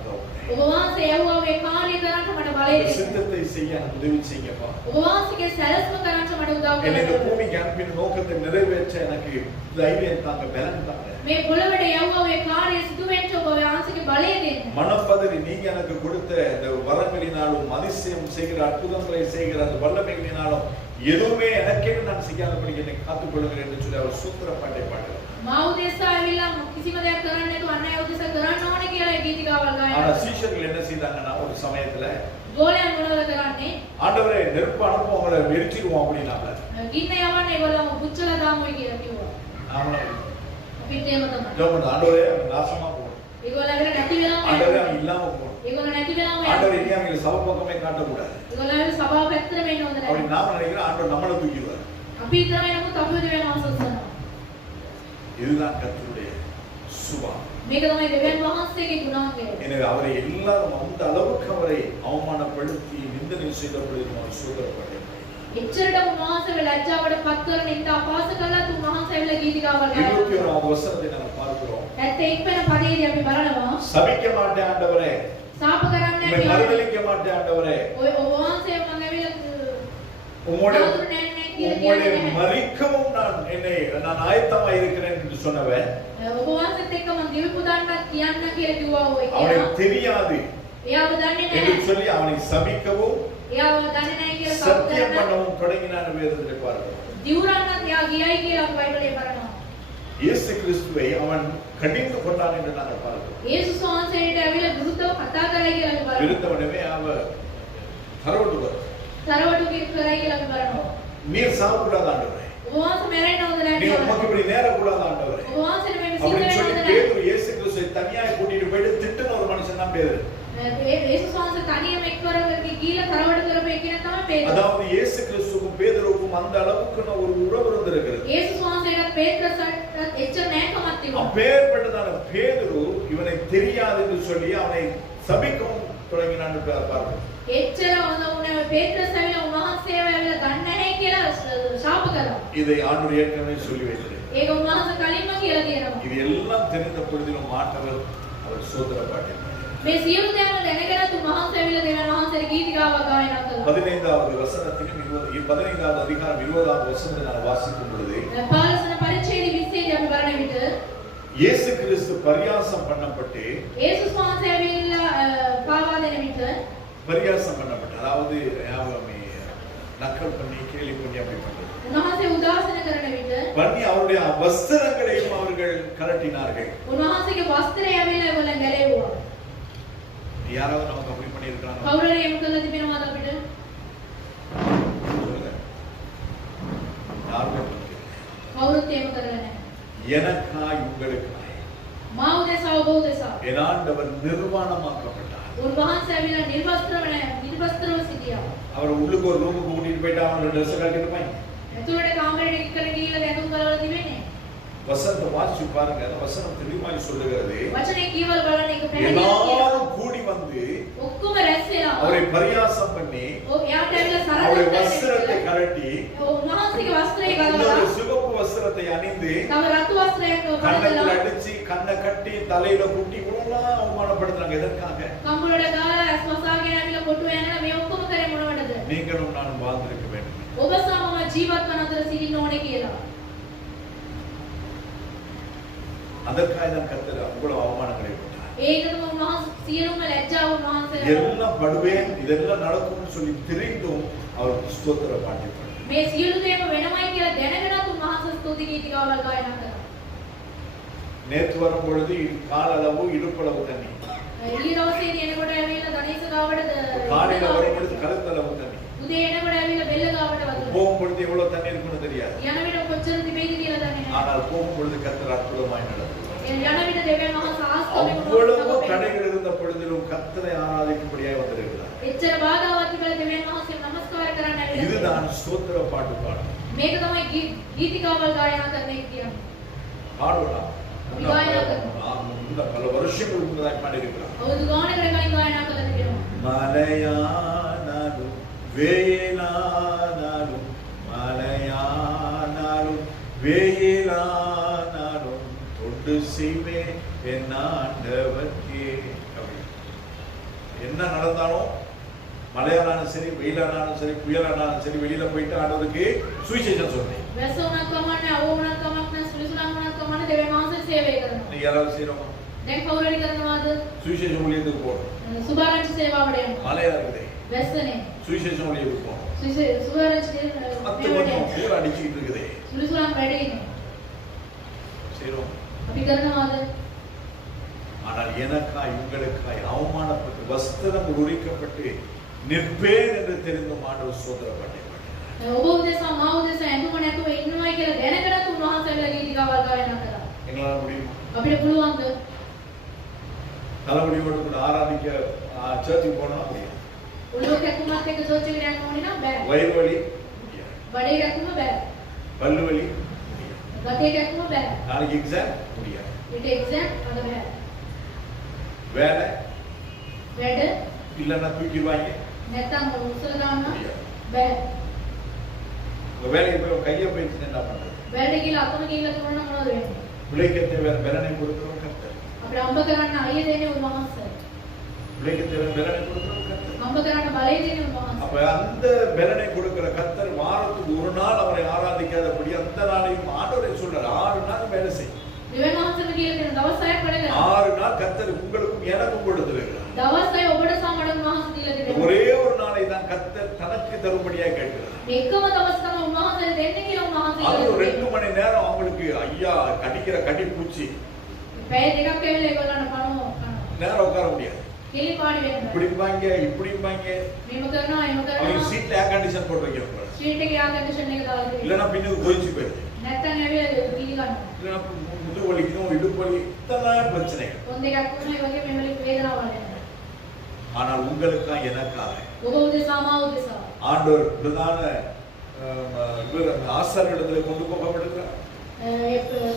ඔබ වහන්සේ යවුවා මේ කාර්ය කරන්න මට බලය දෙන්න. சித்தத்தை செய்ய எனக்கு உதவி செய்யுங்கப்பா. ඔබ වහන්සේගේ සැලැස්ම කරන්න මට උදව් என்னை இந்த කරන්න. பூமிக்கு அனுப்பின நோக்கத்தை நிறைவேற்ற எனக்கு தைரியம் தாங்க, பலன் தாங்க. මේ පොළවට යවුවා මේ කාර්ය සිදු වෙන්න ඔබ වහන්සේගේ බලය දෙන්න. மனப்பதறி நீங்க எனக்கு கொடுத்த இந்த வரங்களினாலும் அதிசயம் செய்கிற அற்புதங்களை செய்கிற அந்த வல்லமைகளினாலும் எதுவுமே எனக்கே நான் செய்யாதபடி என்னை காத்துக் கொள்ளுகிறேன் என்று சொல்லி அவர் சூத்திர பாட்டை பாடுகிறார். මා උදෙසා ඇවිල්ලා කිසිම දෙයක් කරන්න නැතුව අන් අය උදෙසා කරන්න ඕනේ කියලා ඒ ගීතිකාවල් ஆனா ගායනා කළා. சீஷர்கள் என்ன செய்தாங்கன்னா ஒரு சமயத்துல ගෝලයන් මොනවද කරන්නේ? ஆண்டவரே நெருப்பு அனுப்ப அவங்களை எரிச்சிடுவோம் அப்படின்னாங்க. ගින්න යවන්න ඒගොල්ලෝ පුච්චලා දාමුයි කියලා කිව්වා. ஆமாம். අපිත් එහෙම තමයි. ஜெபம் ஆண்டவரே அவன் நாசமா போகணும். ඒගොල්ලෝ ඇවිල්ලා නැති වෙලාම ஆண்டவரே அவன் இல்லாம போகணும். ඒගොල්ලෝ නැති වෙලාම ஆண்டவரே இனி அவங்களை சபை பக்கமே காட்டக்கூடாது. ඒගොල්ලෝ ඇවිල්ලා සභාව පැත්තට වෙන්න හොඳ அப்படி නැහැ. நாம நினைக்கிறோம் ஆண்டவர் நம்மளை தூக்கிடுவார். අපි හිතනවා නමුත් අපි උද වෙනවා සොස්සනවා. இதுதான் கர்த்தருடைய சுபாவம். මේක තමයි දෙවියන් වහන්සේගේ ගුණාංගය. எனவே அவரை எல்லாரும் அந்த அளவுக்கு அவரை அவமானப்படுத்தி நிந்தனை செய்த பொழுது அவர் சோதரப்பட்டார். එච්චරට උන්වහන්සේව ලැජ්ජාවට පත් කරන ඉන්න අපහාස කළා තු උන්වහන්සේ ඇවිල්ලා ගීතිකාවල් ගායනා 21வது වසනத்தை நாம் பார்க்கிறோம். 71 වෙනි පදයේදී අපි බලනවා சபிக்க மாட்டேன் ஆண்டவரே, සාප කරන්නේ உம்மை නැහැ. மறுதலிக்க மாட்டேன் ஆண்டவரே, ඔය ඔබ වහන්සේ මම ඇවිල්ලා உம்முடைய දාතුරු නැහැ නැහැ කියලා உம்முடைய කියන්නේ නැහැ. மரிக்கவும் நான் ஆயத்தமா இருக்கிறேன் என்று சொன்னவன் ඔබ වහන්සේත් එක්ක මම දිවි පුදන්නත් කියන්න කියලා කිව්වා ඔය அவனை කියලා. தெரியாது එයාව දන්නේ என்று නැහැ. சொல்லி அவனை சபிக்கவும் එයාව දන්නේ නැහැ කියලා சத்தியம் සත්‍යයන් பண்ணவும் தொடங்கினான் வேதத்தில் பார்க்கிறோம். දිවුරන්නත් එයා ගියයි කියලා අපි බයිබලයේ බලනවා. இயேசு கிறிஸ்துவை அவன் கடிந்து கொண்டான் என்று நாங்கள் பார்க்கிறோம். යේසුස් වහන්සේට ඇවිල්ලා විරුද්ධව කතා කරයි කියලා අපි බලනවා. விருந்தவனவே அவர் தரவட்டுவர். තරවටු කරයි කියලා අපි බලනවා. நீர் சாப்பிடாத ஆண்டவரே, ඔබ වහන්සේ මැරෙන්න හොඳ නැහැ நீ කියලා. உமக்கு இப்படி நேரக்கூடாத ஆண்டவரே ඔබ වහන්සේට මේ සිද්ධ அப்படின்னு වෙන්න சொல்லி හොඳ නැහැ. பேதுரு இயேசு கிறிஸ்துவை தனியாக கூட்டிட்டு போயிட்டு திட்டுன ஒரு மனுஷன் தான் பேதுரு. යේසුස් වහන්සේ තනියම එක්වරකට ගිහිල්ලා තරවටු කරපු එකෙක් තමයි පේතුරු. அதாவது இயேசு கிறிஸ்துவுக்கும் பேதுருவுக்கும் அந்த அளவுக்கு ஒரு உறவு இருந்திருக்கிறது. යේසුස් වහන්සේට පේත්‍රසට එච්චර නෑකමක් තිබුණා. அப்பேற்பட்டதான பேதுரு இவனை தெரியாது என்று சொல்லி அவனை சபிக்கவும் தொடங்கினான் என்று பார்க்கிறோம். එච්චර හොඳ වුණේ පේත්‍රස් ඇවිල්ලා උන්වහන්සේව ඇවිල්ලා දන්නේ නැහැ කියලා ශාප කළා. இதை ஆண்டவர் ஏற்கனவே சொல்லி வைத்தார். ඒක උන්වහන්සේ කලින්ම කියලා තියෙනවා. இது எல்லாம் தெரிந்த பொழுதிலும் ஆண்டவர் அவர் சோதரப்பட்டார். මේ සියලු දේවල් දැනගෙන උන්වහන්සේ ඇවිල්ලා දෙවියන් වහන්සේට ගීතිකාවක් ගායනා කළා. 15வது வசனத்திலும் 15வது அதிகாரம் 20வது வசனத்தை நான் வாசிக்கும் பொழுது පාලසන පරිච්ඡේදය 20 අපි බලන විට இயேசு கிறிஸ்து பரியாசம் பண்ணப்பட்டு යේසුස් වහන්සේ ඇවිල්ලා පාවා දෙන විට பரியாசம் பண்ணப்பட்டு, அதாவது நக்கல் பண்ணி கேலி பண்ணி அப்படி பண்றது උන්වහන්සේ උදාසන කරන විට பண்ணி அவருடைய வஸ்திரங்களையும் அவர்கள் கலட்டினார்கள். උන්වහන්සේගේ වස්ත්‍රය ඇවිල්ලා ඒගොල්ලන් ගැලෙව්වා. யாராவது நமக்கு அப்படி பண்ணி இருக்காங்க? කවුරු හරි එහෙම කළා තිබෙනවද අපිට? யாருமே කවුරුත් එහෙම කරලා නැහැ. எனக்காய் உங்களுக்காய் මා උදෙසා ඔබ උදෙසා என் ஆண்டவர் நிர்வாணமாக்கப்பட்டார். උන්වහන්සේ ඇවිල්ලා නිර්වස්ත්‍රව සිටියා. அவர் உள்ளுக்கு ஒரு ரூமுக்கு கூட்டிட்டு போயிட்டு அவங்களோட ட்ரெஸ் கட்டிட்டு போய் ඇතුළට කාමරේට එක්කගෙන ගිහිල්ලා දැඳුම් ගලවලා තිබෙන්නේ. வசனத்தை வாசிச்சு பாருங்க. அந்த வசனம் தெளிவாய் சொல்லுகிறது, වචනේ කීවල බලන්න එක පැහැදිලිව කියනවා. எல்லாரும் கூடி வந்து ඔක්කොම රැස් වෙලා அவரை பரியாசம் பண்ணி එයාට ඇවිල්ලා அவருடைய සරදම් வஸ்திரத்தை கழட்டி උන්වහන්සේගේ වස්ත්‍රය இன்னொரு ගලවලා சிவப்பு வஸ்திரத்தை அணிந்து තව රතු වස්ත්‍රයක් கண்ணத்தில் ගලවලා அடிச்சு கண்ணை கட்டி தலையில குட்டி இவ்வளவுலாம் அவமானப்படுத்துறாங்க. எதற்காக? කම්බුලට ගාලා ඇස් මසාගෙන ඇවිල්ලා කොටු යනවා. මේ ඔක්කොම කරේ මොනවටද? நீங்களும் நானும் வாழ்ந்திருக்க வேண்டும். ඔබ සමම ජීවත් වන අතර සිටින්න ඕනේ කියලා. அதற்காக தான் கர்த்தர் அவ்வளவு அவமானங்களை விட்டார். ඒකම උන්වහන්සේ සියලුම ලැජ්ජාව උන්වහන්සේ எல்லாம் படுவேன், இதெல்லாம் நடக்கும்னு சொல்லி தெரிந்தும் அவர் ஸ்தோத்திர பாட்டினார். මේ සියලු දේම වෙනමයි කියලා දැනගෙනත් උන්වහන්සේ ස්තුති ගීතිකාවල් ගායනා කරා. நேற்று வரும் பொழுது காலளவு இடுப்பளவு தண்ணி, ඊයේ දවසේදී එනකොට ඇවිල්ලා ධනේශ ගාවට காலையில வரும் பொழுது கழுத்தளவு தண்ணி, උදේ එනකොට ඇවිල්ලා බෙල්ල ගාවට වතුර. போகும் பொழுது எவ்வளவு தண்ணி இருக்குன்னு தெரியாது. යන විට කොච්චර තිබෙයිද කියලා දන්නේ නැහැ. ஆனால் போகும் பொழுது கர்த்தர் அற்புதமாய் நடத்துவார். යන විට දෙවියන් වහන්සේ ආස්තෝමේ அவ்வளவு தடைகள் இருந்த பொழுதிலும் கர்த்தரை ஆராதிக்கும்படியாய் வந்திருக்கிறார். එච්චර බාධාවත් තිබෙලා දෙවියන් වහන්සේ නමස්කාර කරන්න ඇවිල්ලා. இதுதான் ஸ்தோத்திர பாட்டு பாடு. මේක තමයි ගීතිකාවල් ගායනා කරන එක කියන්නේ. பாடுவா ගායනා කරනවා. பல வருஷங்களுக்கு முன்னதாக பாடியிருக்கிறார். අවුරුදු ගානකට කලින් ගායනා කළා තිබෙනවා. மலையானாலும் வெயிலானாலும், மலையானாலும் வெயிலானாலும் தொண்டு செய்வேன் என் ஆண்டவர்க்கே. என்ன நடந்தாலும் மழையானாலும் சரி, வெயிலானாலும் சரி, புயலானாலும் சரி, வெளியில போயிட்டு ஆண்டவருக்கு சுவிசேஷம் சொன்னேன். වැස්ස උනත් කමන්නේ, අවුව උනත් කමක් නැහැ, සුළුසුලන් උනත් කමන්නේ දෙවියන් වහන්සේ සේවය කරනවා. நீ யாராவது செய்யறோமா? දැන් කවුරු හරි කරනවාද? சுவிசேஷ ஊழியத்துக்கு போறோம். සුභාරංචි සේවාවට යනවා. மழையா இருக்குது, වැස්සනේ. சுவிசேஷ ஊழியத்துக்கு போறோம். සුභාරංචි அத்து கொஞ்சம் புயல் அடிச்சுக்கிட்டு இருக்குது, සුළුසුලන් වැඩිනේ. செய்யறோம். අපි කරනවාද? ஆனால் எனக்காய் உங்களுக்காய் அவமானப்பட்டு வஸ்திரம் உரிக்கப்பட்டு நிற்பேன் என்று தெரிந்தும் ஆண்டவர் சோதரப்பட்டேன். ඔබ උදෙසා මා උදෙසා ඇඳුම නැතුව ඉන්නවයි කියලා දැනගෙනත් උන්වහන්සේලා ගීතිකාවල් ගායනා කරා. எங்களால முடியுமா? අපිට පුළුවන්ද? தலைமுடியோடு கூட ஆராதிக்க சர்ச்சுக்கு போனா முடியும். ඔළුව කැකුමත් එක්ක චර්ච් එකට යන්න ඕනේ නම් බෑ. வயிறு வலி முடியாது, බඩේ කැකුම බෑ. பல்லு வலி முடியாது, ගතේ කැකුම බෑ. நாளைக்கு எக்ஸாம் முடியாது, ඊට එක්සෑම් අද බෑ. வேலை වැඩ இல்லைன்னா தூக்கிடுவாங்க නැත්තම් උසල දාන්න முடியாது. බෑ. உங்க வேலைக்கு போய் கையை போயிடுச்சு என்ன பண்றது? වැඩ ගිහලා අතම ගිහලා කරන මොනවද වෙන්නේ? பிள்ளைக்கு தேவையான பலனை கொடுக்கிறோம் கர்த்தர். අපිට අම්බ කරන්න අයිය දෙන්නේ උන්වහන්සේ. பிள்ளைக்கு தேவையான பலனை கொடுக்கிறோம் கர்த்தர். අම්බ කරන්න බලය දෙන්නේ උන්වහන්සේ. அப்ப அந்த பலனை கொடுக்கிற கர்த்தர் வாரத்துக்கு ஒரு நாள் அவரை ஆராதிக்காதபடி அந்த நாளையும் ஆண்டவரை சொல்றார், 6 நாள் வேலை செய். දෙවියන් වහන්සේට කියලා කියන දවස් 6ක් වැඩ කරනවා. 6 நாள் கர்த்தர் உங்களுக்கும் எனக்கும் கொடுத்திருக்கிறார். දවස් 6 ඔබට සහ මට උන්වහන්සේ දීලා දෙනවා. ஒரே ஒரு நாளை தான் கர்த்தர் தனக்கு தரும்படியாக கேட்கிறார். මේකම දවස් තමයි උන්වහන්සේ දෙන්නේ කියලා උන්වහන්සේ அது කියලා ஒரு දෙනවා. 2 மணி நேரம் அவங்களுக்கு ஐயா கடிக்கிற கடி பூச்சி පැය දෙකක් ඇවිල්ලා ඒගොල්ලන්ට පණුව කරනවා. நேரம் உட்கார முடியாது. කිලි පාඩි වෙන්න. இப்படிம்பாங்க இப்படிம்பாங்க. මේව කරනවා එහෙම அவங்க කරනවා. சீட்ல ஏர் கண்டிஷன் போட்டு வைக்கிறாங்க. ස්ට්‍රීට් එකේ ආ කන්ඩිෂන් එක දාලා දෙනවා. இல்லனா பின்னுக்கு கொதிச்சு போயிடுது. නැත්තම් ඇවිල්ලා කිලි ගන්නවා. இல்லனா முதுகு வலிக்கும், இடுப்பு வலி, இத்தனை பிரச்சனைகள். කොන් දෙකක් වුණා ඒ වගේ මේ වලින් වේදනාවක් එනවා. ஆனால் உங்களுக்காக எனக்காக ඔබ උදෙසා මා උදෙසා ஆண்டவர் பிரதான ஆசாரியரிடத்துல கொண்டு போகப்படுகிறார். ඒ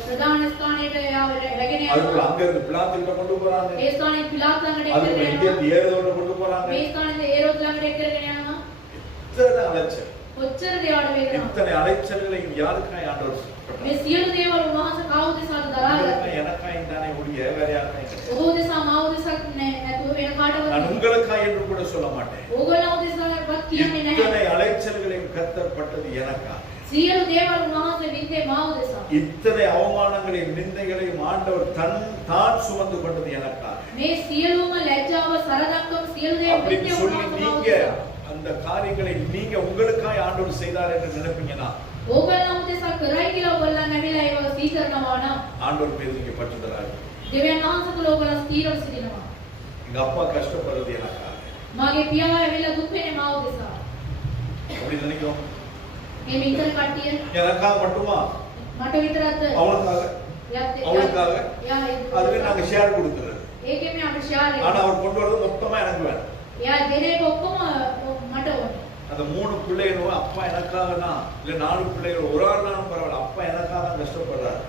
ප්‍රධාන ස්ථානයට යාව රැගෙන அதுக்குள்ள යනවා. அங்க இருந்து பிலாத்துக்கிட்ட கொண்டு போறாங்க. ඒ ස්ථානයේ පිලාත් ළඟට அதுக்குள்ள එක්කගෙන இந்தியா යනවා. ஏரோட கொண்டு போறாங்க. මේ ස්ථානයේ ඒරෝත් ළඟට එක්කගෙන යනවා. இத்தனை அலைச்சல், කොච්චර දේවල් වේදනාවක්. இத்தனை அலைச்சல்களையும் யாருக்காய் ஆண்டவர் මේ සියලු දේවල් උන්වහන්සේ කා උදෙසාද දරාගත්තා. எனக்காய் தானே ஒழிய வேற யாருக்காய் கிடையாது. ඔබ උදෙසා මා උදෙසාක් නැතුව වෙන நான் කාටවත් உங்களுக்காய் என்று கூட சொல்ல மாட்டேன். ඕගොල්ලෝ උදෙසාවත් කියන්නේ இத்தனை නැහැ. அலைச்சல்களையும் கர்த்தப்பட்டது எனக்காக. සියලු දේවල් උන්වහන්සේ විඳේ මා උදෙසා. இத்தனை அவமானங்களையும் நிந்தைகளையும் ஆண்டவர் தான் சுமந்து கொண்டது எனக்காக. මේ සියලුම ලැජ්ජාව සරදක්කම සියලු දේවල් அப்படின்னு විඳේ சொல்லி උන්වහන්සේ මා நீங்க උදෙසා. அந்த காரியங்களை நீங்க உங்களுக்காய் ஆண்டவர் செய்தார் என்று நினைப்பீங்கன்னா ඕගොල්ලෝ උදෙසා කරයි කියලා ඕගොල්ලන් ඇවිල්ලා ඒව සීකරනවා නම් ஆண்டவர் பேர் நீங்க பற்றுதலாக. දෙවියන් වහන්සේ තුල ඕගොල්ලෝ ස්ථීරව සිටිනවා. எங்க அப்பா கஷ்டப்படுறது எனக்காக මාගේ පියාව ඇවිල්ලා දුක් වෙන්නේ මා උදෙසා. அப்படி நினைக்கிறோம். මේ මිතර කට්ටිය எனக்காக மட்டுமா? මට විතරක්ද? அவனுக்காக அவளுக்காக அதுவே நாங்க ஷேர் கொடுத்துறது. ඒකෙම අපි ෂෙයාර් ஆனா அவர் கொண்டு வரது மொத்தமா எனக்கு வேணும். එයා දෙන එක ඔක්කොම මට ඕනේ. அந்த 3 பிள்ளைகளும் அப்பா எனக்காக தான், இல்ல 4 பிள்ளைகள் ஒரு ஆள்னாலும் பரவாயில்ல, அப்பா எனக்காக தான் கஷ்டப்படுறாரு.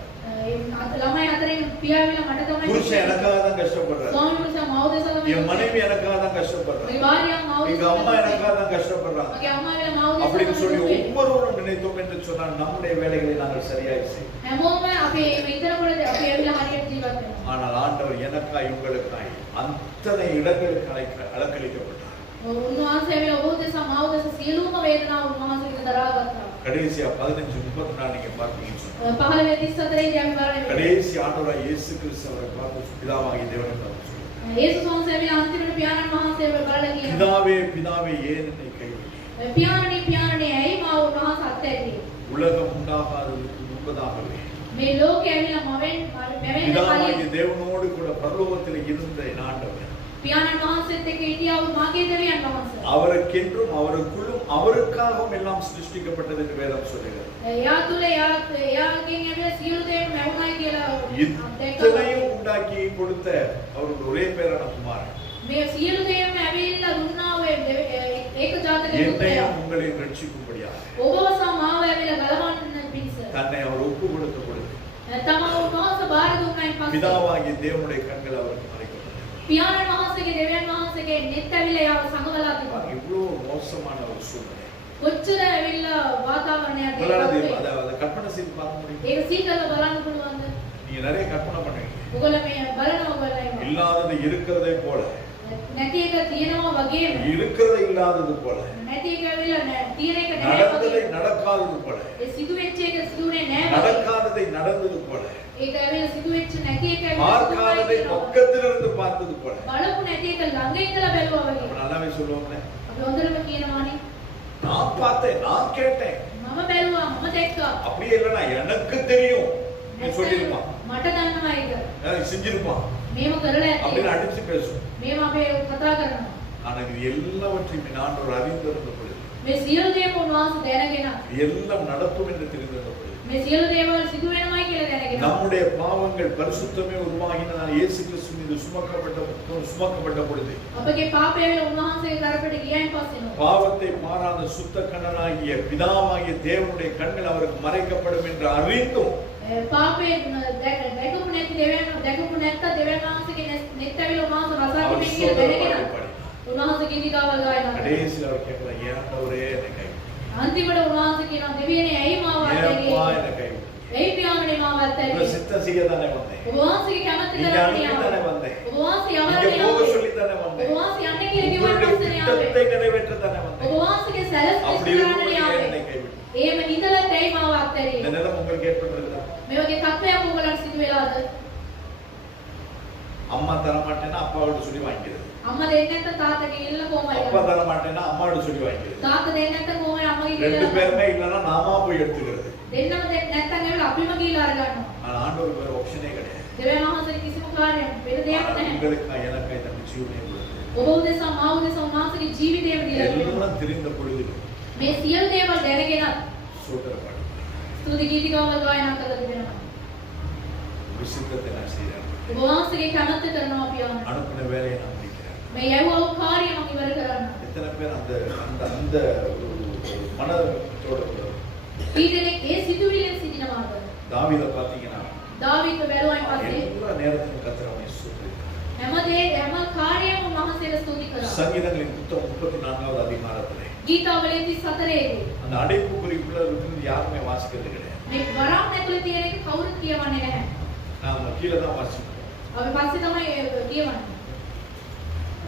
ළමයි අතරින් පියාවිලා මට තමයි புருஷன் எனக்காக தான் கஷ்டப்படுறாரு. ස්වාමි පුරුෂයා මා උදෙසා තමයි. என் மனைவி எனக்காக தான் கஷ்டப்படுறாரு. මේ භාර්යාව මා எங்க උදෙසා அம்மா எனக்காக தான் கஷ்டப்படுறாங்க. මගේ අම්මා වෙලා මා උදෙසා அப்படின்னு சொல்லி තමයි. ஒவ்வொருவரும் நினைத்தோம் என்று சொன்னால் நம்முடைய வேலைகளை நாங்கள் சரியாக செய்வோம். හැමෝම අපි විතර කොට අපි ඇවිල්ලා හරියට ජීවත් වෙනවා. ஆனால் ஆண்டவர் எனக்காய் உங்களுக்காய் அத்தனை இடங்களுக்கு அலக்களிக்கப்பட்டார். උන්වහන්සේ ඇවිල්ලා ඔබ උදෙසා මා උදෙසා සියලුම වේදනාව උන්වහන්සේ දරාගත්තා. கடைசியா 15:34 நீங்க பார்த்தீங்கன்னு சொன்னா 15:34 අපි බලන්නේ. கடைசி ஆண்டவராய் இயேசு கிறிஸ்து அவரை பார்த்து பிதாவாகிய தேவனை பார்த்து சொல்றார், යේසුස් වහන්සේ ඇවිල්ලා අන්තිමට පියාණන් වහන්සේව බලලා කියනවා. பிதாவே பிதாவே ஏன் என்னை கைவிட்டீர்? පියාණනි පියාණනි ඇයි මාව උන්වහන්සේ உலகம் உண்டாகாததற்கு முன்பதாகவே මේ ලෝකේ ඇවිල්ලා මැවෙන්න பிதாவாகிய කලින් தேவனோடு கூட பரலோகத்தில் இருந்த என் ஆண்டவர் පියාණන් වහන්සේත් එක්ක හිටියා වූ මාගේ දෙවියන් වහන්සේ. அவருக்கென்றும் அவருக்குள்ளும் அவருக்காகவும் எல்லாம் சிருஷ்டிக்கப்பட்டது என்று வேதம் சொல்லுகிறது. එයා තුල එයාගෙන් ඇවිල්ලා සියලු දේම මැවුණයි කියලා இத்தனையும் உண்டாக்கி கொடுத்த அவருடைய ஒரே பேரான குமாரன் මේ සියලු දේම ඇවිල්ලා දුන්නා වූ ඒක ජාතක පුත්‍රයා. என்னையும் உங்களையும் ரட்சிக்கும்படியாக ඔබව සමාව ඇවිල්ලා ගලවන්න පිණිස. தன்னை அவர் ஒப்பு கொடுத்த பொழுது තමව උන්වහන්සේ බාර දුන්නායින් පස්සේ பிதாவாகிய தேவனுடைய கண்கள் அவருக்கு மறைக்கப்பட்டது. පියාණන් වහන්සේගේ දෙවියන් වහන්සේගේ net ඇවිල්ලා යාව සංගවලා තිබුණා. இவ்வளவு மோசமான ஒரு சூழ்நிலை. කොච්චර ඇවිල්ලා වාතාවරණයක් உங்களால ඒකත් அதை கற்பனை செய்து பார்க்க முடியும். ඒක සීතල බලන්න පුළුවන්ද? நீங்க நிறைய கற்பனை பண்ணுவீங்க. ඔයගොල්ලෝ මේ බලනවා ඔයගොල්ලෝ இல்லாதது இருக்கிறதே போல නැති එක තියෙනවා වගේම இருக்கிறது இல்லாதது போல නැති එක ඇවිල්ලා තියෙන එක නැහැ நடந்ததை වගේ. நடக்காதது போல ඒ සිදු වෙච්ච එක සිදුුනේ නැහැ වගේ. நடக்காததை நடந்தது போல ඒක ඇවිල්ලා සිදු වෙච්ච නැති එක ඇවිල්ලා பார்க்காததை සිදුුනේ කියලා. பக்கத்திலிருந்து பார்த்தது போல බලපු නැති එක ළඟ ඉඳලා බැලුවා அப்ப වගේ. நல்லாவே சொல்லுவாங்க අපි හොඳටම කියනවානේ நான் பார்த்தேன் நான் கேட்டேன் මම බැලුවා මම දැක්කා. அப்படியே இல்லைன்னா எனக்கு தெரியும் நீ சொல்லிருப்பான் මට දන්නවා ඒක. செஞ்சிருப்பான் මේව කරලා அப்படின்னு ඇති. அடிச்சு பேசும் මේව අපේ කතා කරනවා. ஆனா இது எல்லாவற்றையும் என் ஆண்டவர் அறிந்திருந்த பொழுது මේ සියලු දේම උන්වහන්සේ දැනගෙන இது எல்லாம் நடக்கும் என்று தெரிந்திருந்த பொழுது මේ සියලු දේවල් සිදු වෙනවයි කියලා දැනගෙන நம்முடைய பாவங்கள் பரிசுத்தமே உருவாகின இயேசு கிறிஸ்து மீது சுமக்கப்பட்ட பொழுது අපගේ පාපය වල උන්වහන්සේ කරපට ගියයින් පස්සේ නෝ பாவத்தை மாறாத சுத்த கண்ணனாகிய பிதாவாகிய தேவனுடைய கண்கள் அவருக்கு மறைக்கப்படும் என்று அறிந்தும் පාපේ දැකපු නැති දැකපු නැත්ත දෙවියන් වහන්සේගේ net ඇවිල්ලා උන්වහන්සේ රසා அவர் කිමෙන් කියලා දැනගෙන சோதனை උන්වහන්සේ ගීතිකාවල් ගායනා කරා. கடைசியில் அவர் கேட்கலாம் ஏன்டவரே என்னை கைவிட்டீங்க? අන්තිමට උන්වහන්සේ කියනවා දෙවියනේ ඇයි මාව අත්හැරියේ? ஏன்பா என்னை கைவிட்டீங்க? ඇයි පියාණනේ මාව உங்க අත්හැරියේ? சித்தம் செய்ய தானே வந்தேன். ඔබ වහන්සේගේ කැමැත්ත நீங்க කරන්නේ அனுப்பி தானே ආවා. வந்தேன். ඔබ වහන්සේ நீங்க යවන්නේ போக ආවේ. சொல்லி தானே ඔබ வந்தேன். වහන්සේ යන්නේ කියලා කිව්වන් உங்களுடைய පස්සේ ආවේ. திட்டத்தை நிறைவேற்ற தானே ඔබ வந்தேன். වහන්සේගේ සැලසුම් அப்படி කරන්නේ இருக்கும்போது ஏன் ආවේ. என்னை கைவிட்டீங்க? එහෙම ඉඳලා ඇයි මාව අත්හැරියේ? இந்த நிலம் உங்களுக்கு ஏற்பட்டிருக்குதா? මේ වගේ තත්ත්වයක් ඔයගලන්ට සිදු වෙලාද? அம்மா தர மாட்டேன்னா அப்பாவோட சொல்லி வாங்கிக்கிறது. අම්මා දෙන්නේ නැත්නම් තාත්තගේ ඉල්ල කොහමද? அப்பா தர மாட்டேன்னா அம்மாவோட சொல்லி வாங்கிக்கிறது. තාත්තා දෙන්නේ නැත්නම් කොහමද අම්මගේ ரெண்டு ඉල්ල? பேருமே இல்லைன்னா நாமா போய் எடுத்துக்கிறது. දෙන්නම නැත්නම් ඒවල අපිම ගිහලා අර ගන්නවා. ஆனா ஆண்டவர் வேற ஆப்ஷனே கிடையாது. දෙවියන් වහන්සේ කිසිම කාර්යයක් වෙන දෙයක් ஆனா නැහැ. உங்களுக்கா எனக்கா இந்த ஜீவனை கொடுத்து ඔබ උදෙසා මා උදෙසා උන්වහන්සේගේ ජීවිතයම දීලා තියෙනවා. எல்லாம் தெரிந்த பொழுதிலும் මේ සියලු දේවල් දැනගෙන சோதரப்படும் ස්තුති ගීතිකාවල් ගායනා කරලා තිබෙනවා. விசித்தத்தை நான் செய்கிறேன். ඔබ වහන්සේගේ කැමැත්ත කරනවා පියාණන්. அனுப்பின வேலையை நான் முடிக்கிறேன். මේ යවුව කාර්යය මම ඉවර කරන්න. எத்தனை பேர் அந்த அந்த அந்த மனதோட ඊදෙනෙක් ඒ සිතුවිල්ලෙන් සිටිනවාද? தாவீதை பார்த்தீங்கன்னா දාවීද් බැලුවායින් පස්සේ எல்லா நேரத்திலும் கர்த்தர் அவனை ஸ்தோத்திரித்தார். හැම කාර්යයම උන්වහන්සේට ස්තුති කරා. சங்கீதங்களின் புத்தகம் 34வது அதிகாரத்திலே ගීතාවලින් 34 அந்த அடைப்பு குறிப்புல இருக்கிறது யாருமே வாசிக்கிறது கிடையாது. මේ වරාක් ඇතුලේ තියෙන එක කවුරුත් කියවන්නේ නැහැ. நாம கீழே தான் வாசிக்கிறோம். අපි පස්සේ තමයි කියවන්නේ.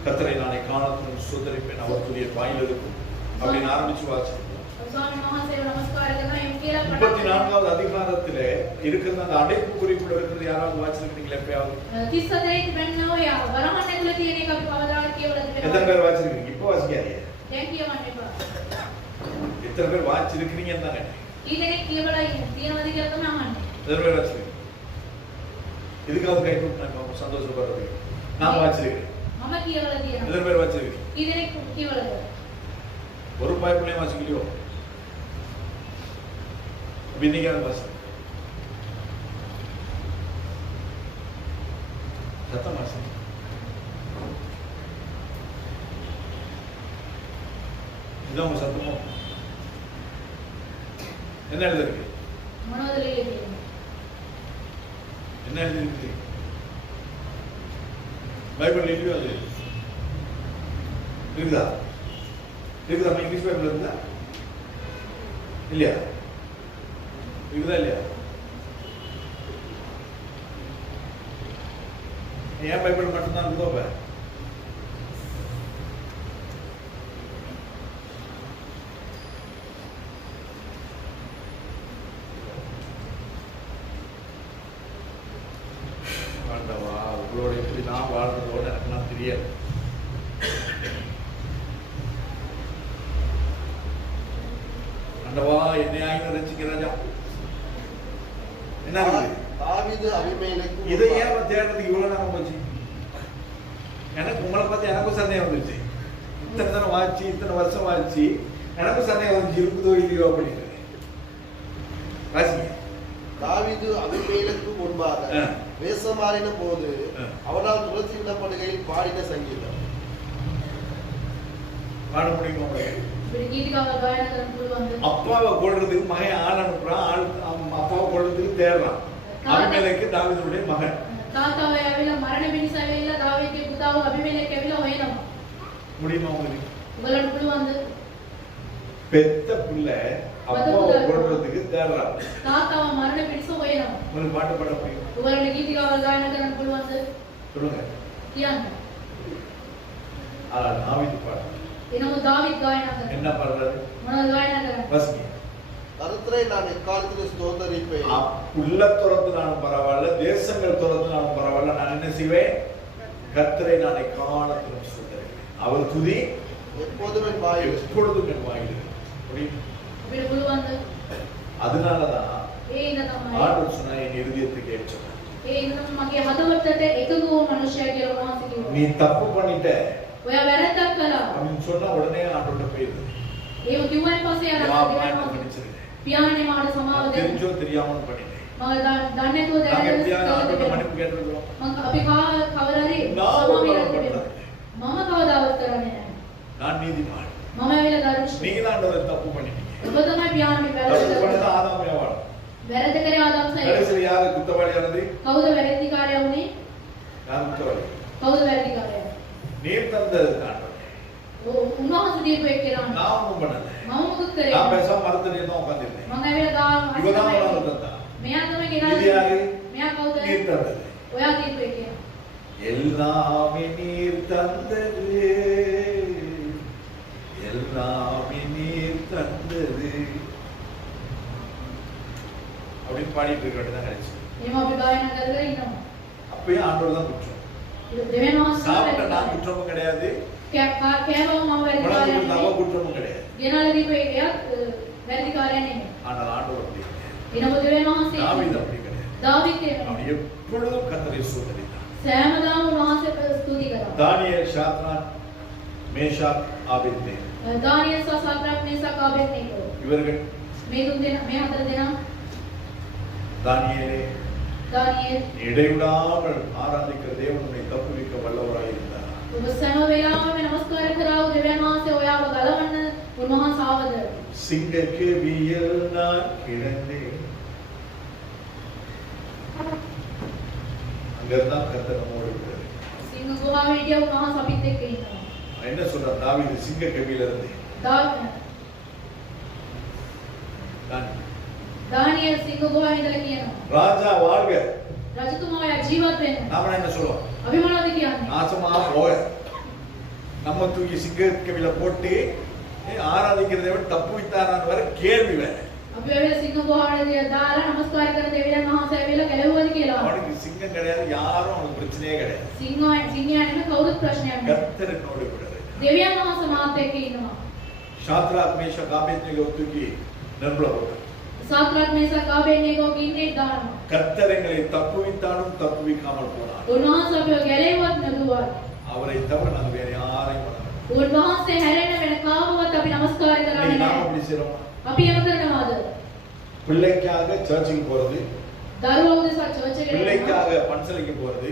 கர்த்தரை நானே காணத்தும் ஸ்தோத்திரிப்பேன் அவர் துதிய வாயில் இருக்கும் அப்படின்னு ஆரம்பிச்சு வாசிக்கிறோம். ස්වාමීන් වහන්සේව නමස්කාර කරනවා එම් කියලා 34வது அதிகாரத்திலே இருக்கிற அந்த அடைப்பு குறிப்புல இருக்கிறது யாராவது வாசிச்சிருக்கீங்களா எப்பயாவது? 34 වෙන්නෝ යා වරහන් ඇතුලේ තියෙන එක අපි කවදාවත් කියවලා எத்தனை තිබෙනවා. பேர் வாசிச்சிருக்கீங்க? இப்போ வாசிக்காதீங்க. දැන් කියවන්න එපා. எத்தனை பேர் வாசிச்சிருக்கீங்கன்னு தானே? ඊදෙනෙක් කියවලා තියෙනවද කියලා තමයි අහන්නේ. எத்தனை பேர் வாசிச்சிருக்கீங்க? இதுக்காவது கை தூக்கினா சந்தோஷப்படுறது. நான் வாசிச்சிருக்கேன். මම කියවලා තියෙනවා. எத்தனை பேர் வாசிச்சிருக்கீங்க? ඊදෙනෙක් කියවලාද? ஒரு பைபிளையும் வாசிக்கலையோ? இன்னைக்காவது வாசி. சத்தம் வாசி. இதான் உங்க சத்தமோ? என்ன எழுதிருக்கு? මොනවද ලියලා තියෙන්නේ? என்ன எழுதிருக்கு? பைபிள் இல்லையோ அது? இருக்குதா? இருக்குதா? இங்கிலீஷ் பைபிள் இருக்குதா? இல்லையா? இருக்குதா இல்லையா? ஏன் பைபிள் மட்டும்தான் இருக்குதோ அப்ப? ஆண்டவா, உங்களோட எப்படி நான் வாழ்றதோட எனக்குலாம் தெரியாது. ஆண்டவா என்னை ஆயிரம் ரசிக்க ராஜா என்ன இருக்குது? தாவீது அபிமெலேக்கு இதை ஏன் அவன் தேடுறதுக்கு இவ்வளவு நேரம் போச்சு? எனக்கு உங்களை பார்த்து எனக்கும் சந்தேகம் வந்துச்சு. இத்தனை தரம் வாச்சு, இத்தனை வருஷம் வாச்சு, எனக்கும் சந்தேகம் வந்துச்சு இருக்குதோ இல்லையோ அப்படின்னு. வாசிங்க. தாவீது அபிமெலேக்கு முன்பாக வேஷம் மாறின போது அவனால் துரத்தி விடப்படுகையில் பாடின சங்கீதம். பாட முடியுமா உங்களுக்கு? இப்படி கீதிகாவ காயன කරන්න පුළුවන්ද? அப்பாவை கொல்றதுக்கு மகன் ஆள் அனுப்புறான், ஆள் அப்பாவை கொல்றதுக்கு தேடுறான். அபிமெலேக்கு தாவீதுடைய மகன். තාත්තාව ඇවිල්ලා මරණ පිණිස ඇවිල්ලා දාවීදගේ පුතාව අබිමෙලෙක් ඇවිල්ලා හොයනවා. முடியுமா உங்களுக்கு? උගලන්ට පුළුවන්ද? பெத்த பிள்ளை அப்பாவை கொல்றதுக்கு தேடுறான். තාත්තාව මරණ පිණිස හොයනවා. உங்களுக்கு பாட்டு பாட முடியும்? උගලන්ට ගීතිකාව ගායනා කරන්න පුළුවන්ද? சொல்லுங்க. කියන්න. தாவீது பாடு. එනමුත් දාවීද් ගායනා කරනවා. என்ன பாடுறாரு? මොනවද ගායනා කරන්නේ? வாசிங்க. கர்த்தரை நான் எக்காலத்திலும் ஸ்தோத்தரிப்பேன். உள்ள துறந்துனாலும் பரவாயில்ல, தேசங்கள் துறந்துனாலும் பரவாயில்ல, நான் என்ன செய்வேன்? கர்த்தரை நான் எக்காலத்திலும் ஸ்தோத்தரிப்பேன். அவர் துதி எப்போதும் என் வாயில் எப்பொழுதும் என் வாயில் இருக்கு. புரியுது? අපිට පුළුවන්ද? அதனாலதான் ඒ ඉඳ තමයි ஆண்டவர் சொன்னா என் இருதயத்துக்கு ஏற்றது. ඒ ඉඳ මගේ හදවතට එකතු වූ මනුෂ්‍යයා කියලා උන්වහන්සේ කිව්වා. நீ தப்பு பண்ணிட்ட ඔයා වැරද්දක් කළා. அப்படின்னு சொன்னா உடனே ஆண்டவர்ட்ட போயிரு. ඒව කිව්වන් පස්සේ යාළුවා நான் பண்ணிச்சிருக்கேன். පියාණනේ මාට සමාව දෙන්න. தெரிஞ்சோ தெரியாமல் பண்ணிட்டேன். මම දන්නේ නැතුව நாங்க දැනගෙන எப்படியாவது ஆண்டவர்ட்ட කළා. மன்னிப்பு கேட்டிருக்கிறோம். මම අපි කවර හරි நான் සමාව ஒரு ඉල්ලන්න பண்றது. තිබෙනවා. මම කවදාවත් කරන්නේ නැහැ. நான் நீதிமான். මම ඇවිල්ලා දරුෂ්‍ය. நீங்க தான் ஆண்டவர் தப்பு பண்ணிட்டீங்க. ඔබ තමයි පියාණනේ தப்பு වැරද්ද பண்ணது කළා. ஆதாம் ஏவாள். වැරද්ද කරේ ආදම් සයි. கடைசியில் யாரு குற்றவாளியானது? කවුද වැරදිකාරයා වුනේ? நான் குற்றவாளி. කවුද වැරදිකාරයා? நீர் தந்தது ஆண்டவர். උන්වහන්සේ දීපු එක්කෙනා. நான் ஒண்ணும் பண்ணல. මම මොකද කරේ? நான் பேசாம மரத்தடியே தான் உட்கார்ந்திருந்தேன். මම ඇවිල්ලා இவதான் உணர்வு தந்தா. මෙයා තමයි இது ගෙනාවේ. யாரு? මෙයා කවුද? நீர் தந்தது. ඔයා දීපු එක්කෙනා. எல்லாமே நீர் தந்தது, எல்லாமே நீர் தந்தது அப்படின்னு பாடிட்டு இருக்க வேண்டியதான் நினைச்சு. එහෙම අපි ගායනා කරලා ඉන්නවා. அப்பயும் ஆண்டவர் தான் குற்றம். දෙවියන් වහන්සේ சாப்பிட்ட நான் குற்றமும் கிடையாது, කෑවම මම உணவு වැරදිකාරයා கொடுத்த அவ නෙමෙයි. குற்றமும் கிடையாது. ගෙනාලා දීපු එයාත් වැරදිකාරයා නෙමෙයි. ஆனால் ஆண்டவர் அப்படி இல்லை. එනමුත් දෙවියන් වහන්සේ தாவீது அப்படி கிடையாது. දාවීද් එහෙම அவன் எப்பொழுதும் கர்த்தரை ஸ்தோத்திரித்தான். සෑමදාම උන්වහන්සේ ස්තුති කරා. தானியேல், ஷாத்ராக், மேஷாக், ஆபேத்நேகோ දානියෙල් සහ සද්‍රාක් මේසක් ආබේද්නේගෝ இவர்கள் මේ තුන් දෙනා මේ හතර දෙනා தானியேலே දානියෙල් இடைவிடாமல் ஆராதிக்கிற தேவன் உன்னை தப்புவிக்க வல்லவராய் இருந்தார். ඔබ සෑම වෙලාවෙම නමස්කාර කරා වූ දෙවියන් වහන්සේ ඔයාව ගලවන්න උන්වහන්සේ ආවද? சிங்கக்கேவியில் நான் கிடந்தேன். அங்கதான் கர்த்தர் நம்மோடு இருக்கிறார். සිංහ ගුහාවේ හිටිය උන්වහන්සේ අපිත් එක්ක ඉන්නවා. என்ன சொல்றார் தாவீது? சிங்கக்கேவியில இருந்து දානියෙල් සිංහ ගුහාවේ ඉඳලා කියනවා ராஜா வாழ்க. රජතුමායා ජීවත් වෙන්න. நாம என்ன சொல்லுவோம்? අපි මොනවද කියන්නේ? நாசமா போக. நம்ம தூக்கி சிங்கக்கேவியில போட்டு ஆராதிக்கிறதை விட தப்பு விட்டாரான்னு வர கேள்வி வேற. අපි වෙලාව සිංහ ගුහාවේ දාලා නමස්කාර කරන දෙවියන් වහන්සේ වෙලාව කැලවුවද කියලා. அவனுக்கு சிங்கம் கிடையாது, யாரும் அவனுக்கு பிரச்சனையே கிடையாது. සිංහයා නෙමෙයි කවුරුත් ප්‍රශ්නයක් නෑ. கர்த்தர் என்னோடு கூட இருக்கிறார். දෙවියන් වහන්සේ මාත් එක්ක ඉන්නවා. ஷாத்ராக், மேஷாக், ஆபேத்நேகோ தூக்கி நெருப்புல போட்டார். සාත්‍රාක් මේසක් ආබේද්නේගෝ ගින්නේ දානවා. கர்த்தர் எங்களை தப்புவித்தாலும் தப்புவிக்காமல் போனார். උන්වහන්සේ අපිව ගැලෙව්වත් නැදුවත් அவரை தவிர நாங்க வேற யாரையும் பண்ண மாட்டோம். උන්වහන්සේ හැරෙන්න වෙන කාවවත් අපි නමස්කාර කරන්නේ இன்னைக்கு நாம නැහැ. அப்படி செய்றோம். අපි එහෙම කරනවාද? பிள்ளைக்காக சர்ச்சுக்கு போறது, දරුවෝ උදෙසා චර්ච් එකට යනවා. பிள்ளைக்காக பன்சலைக்கு போறது,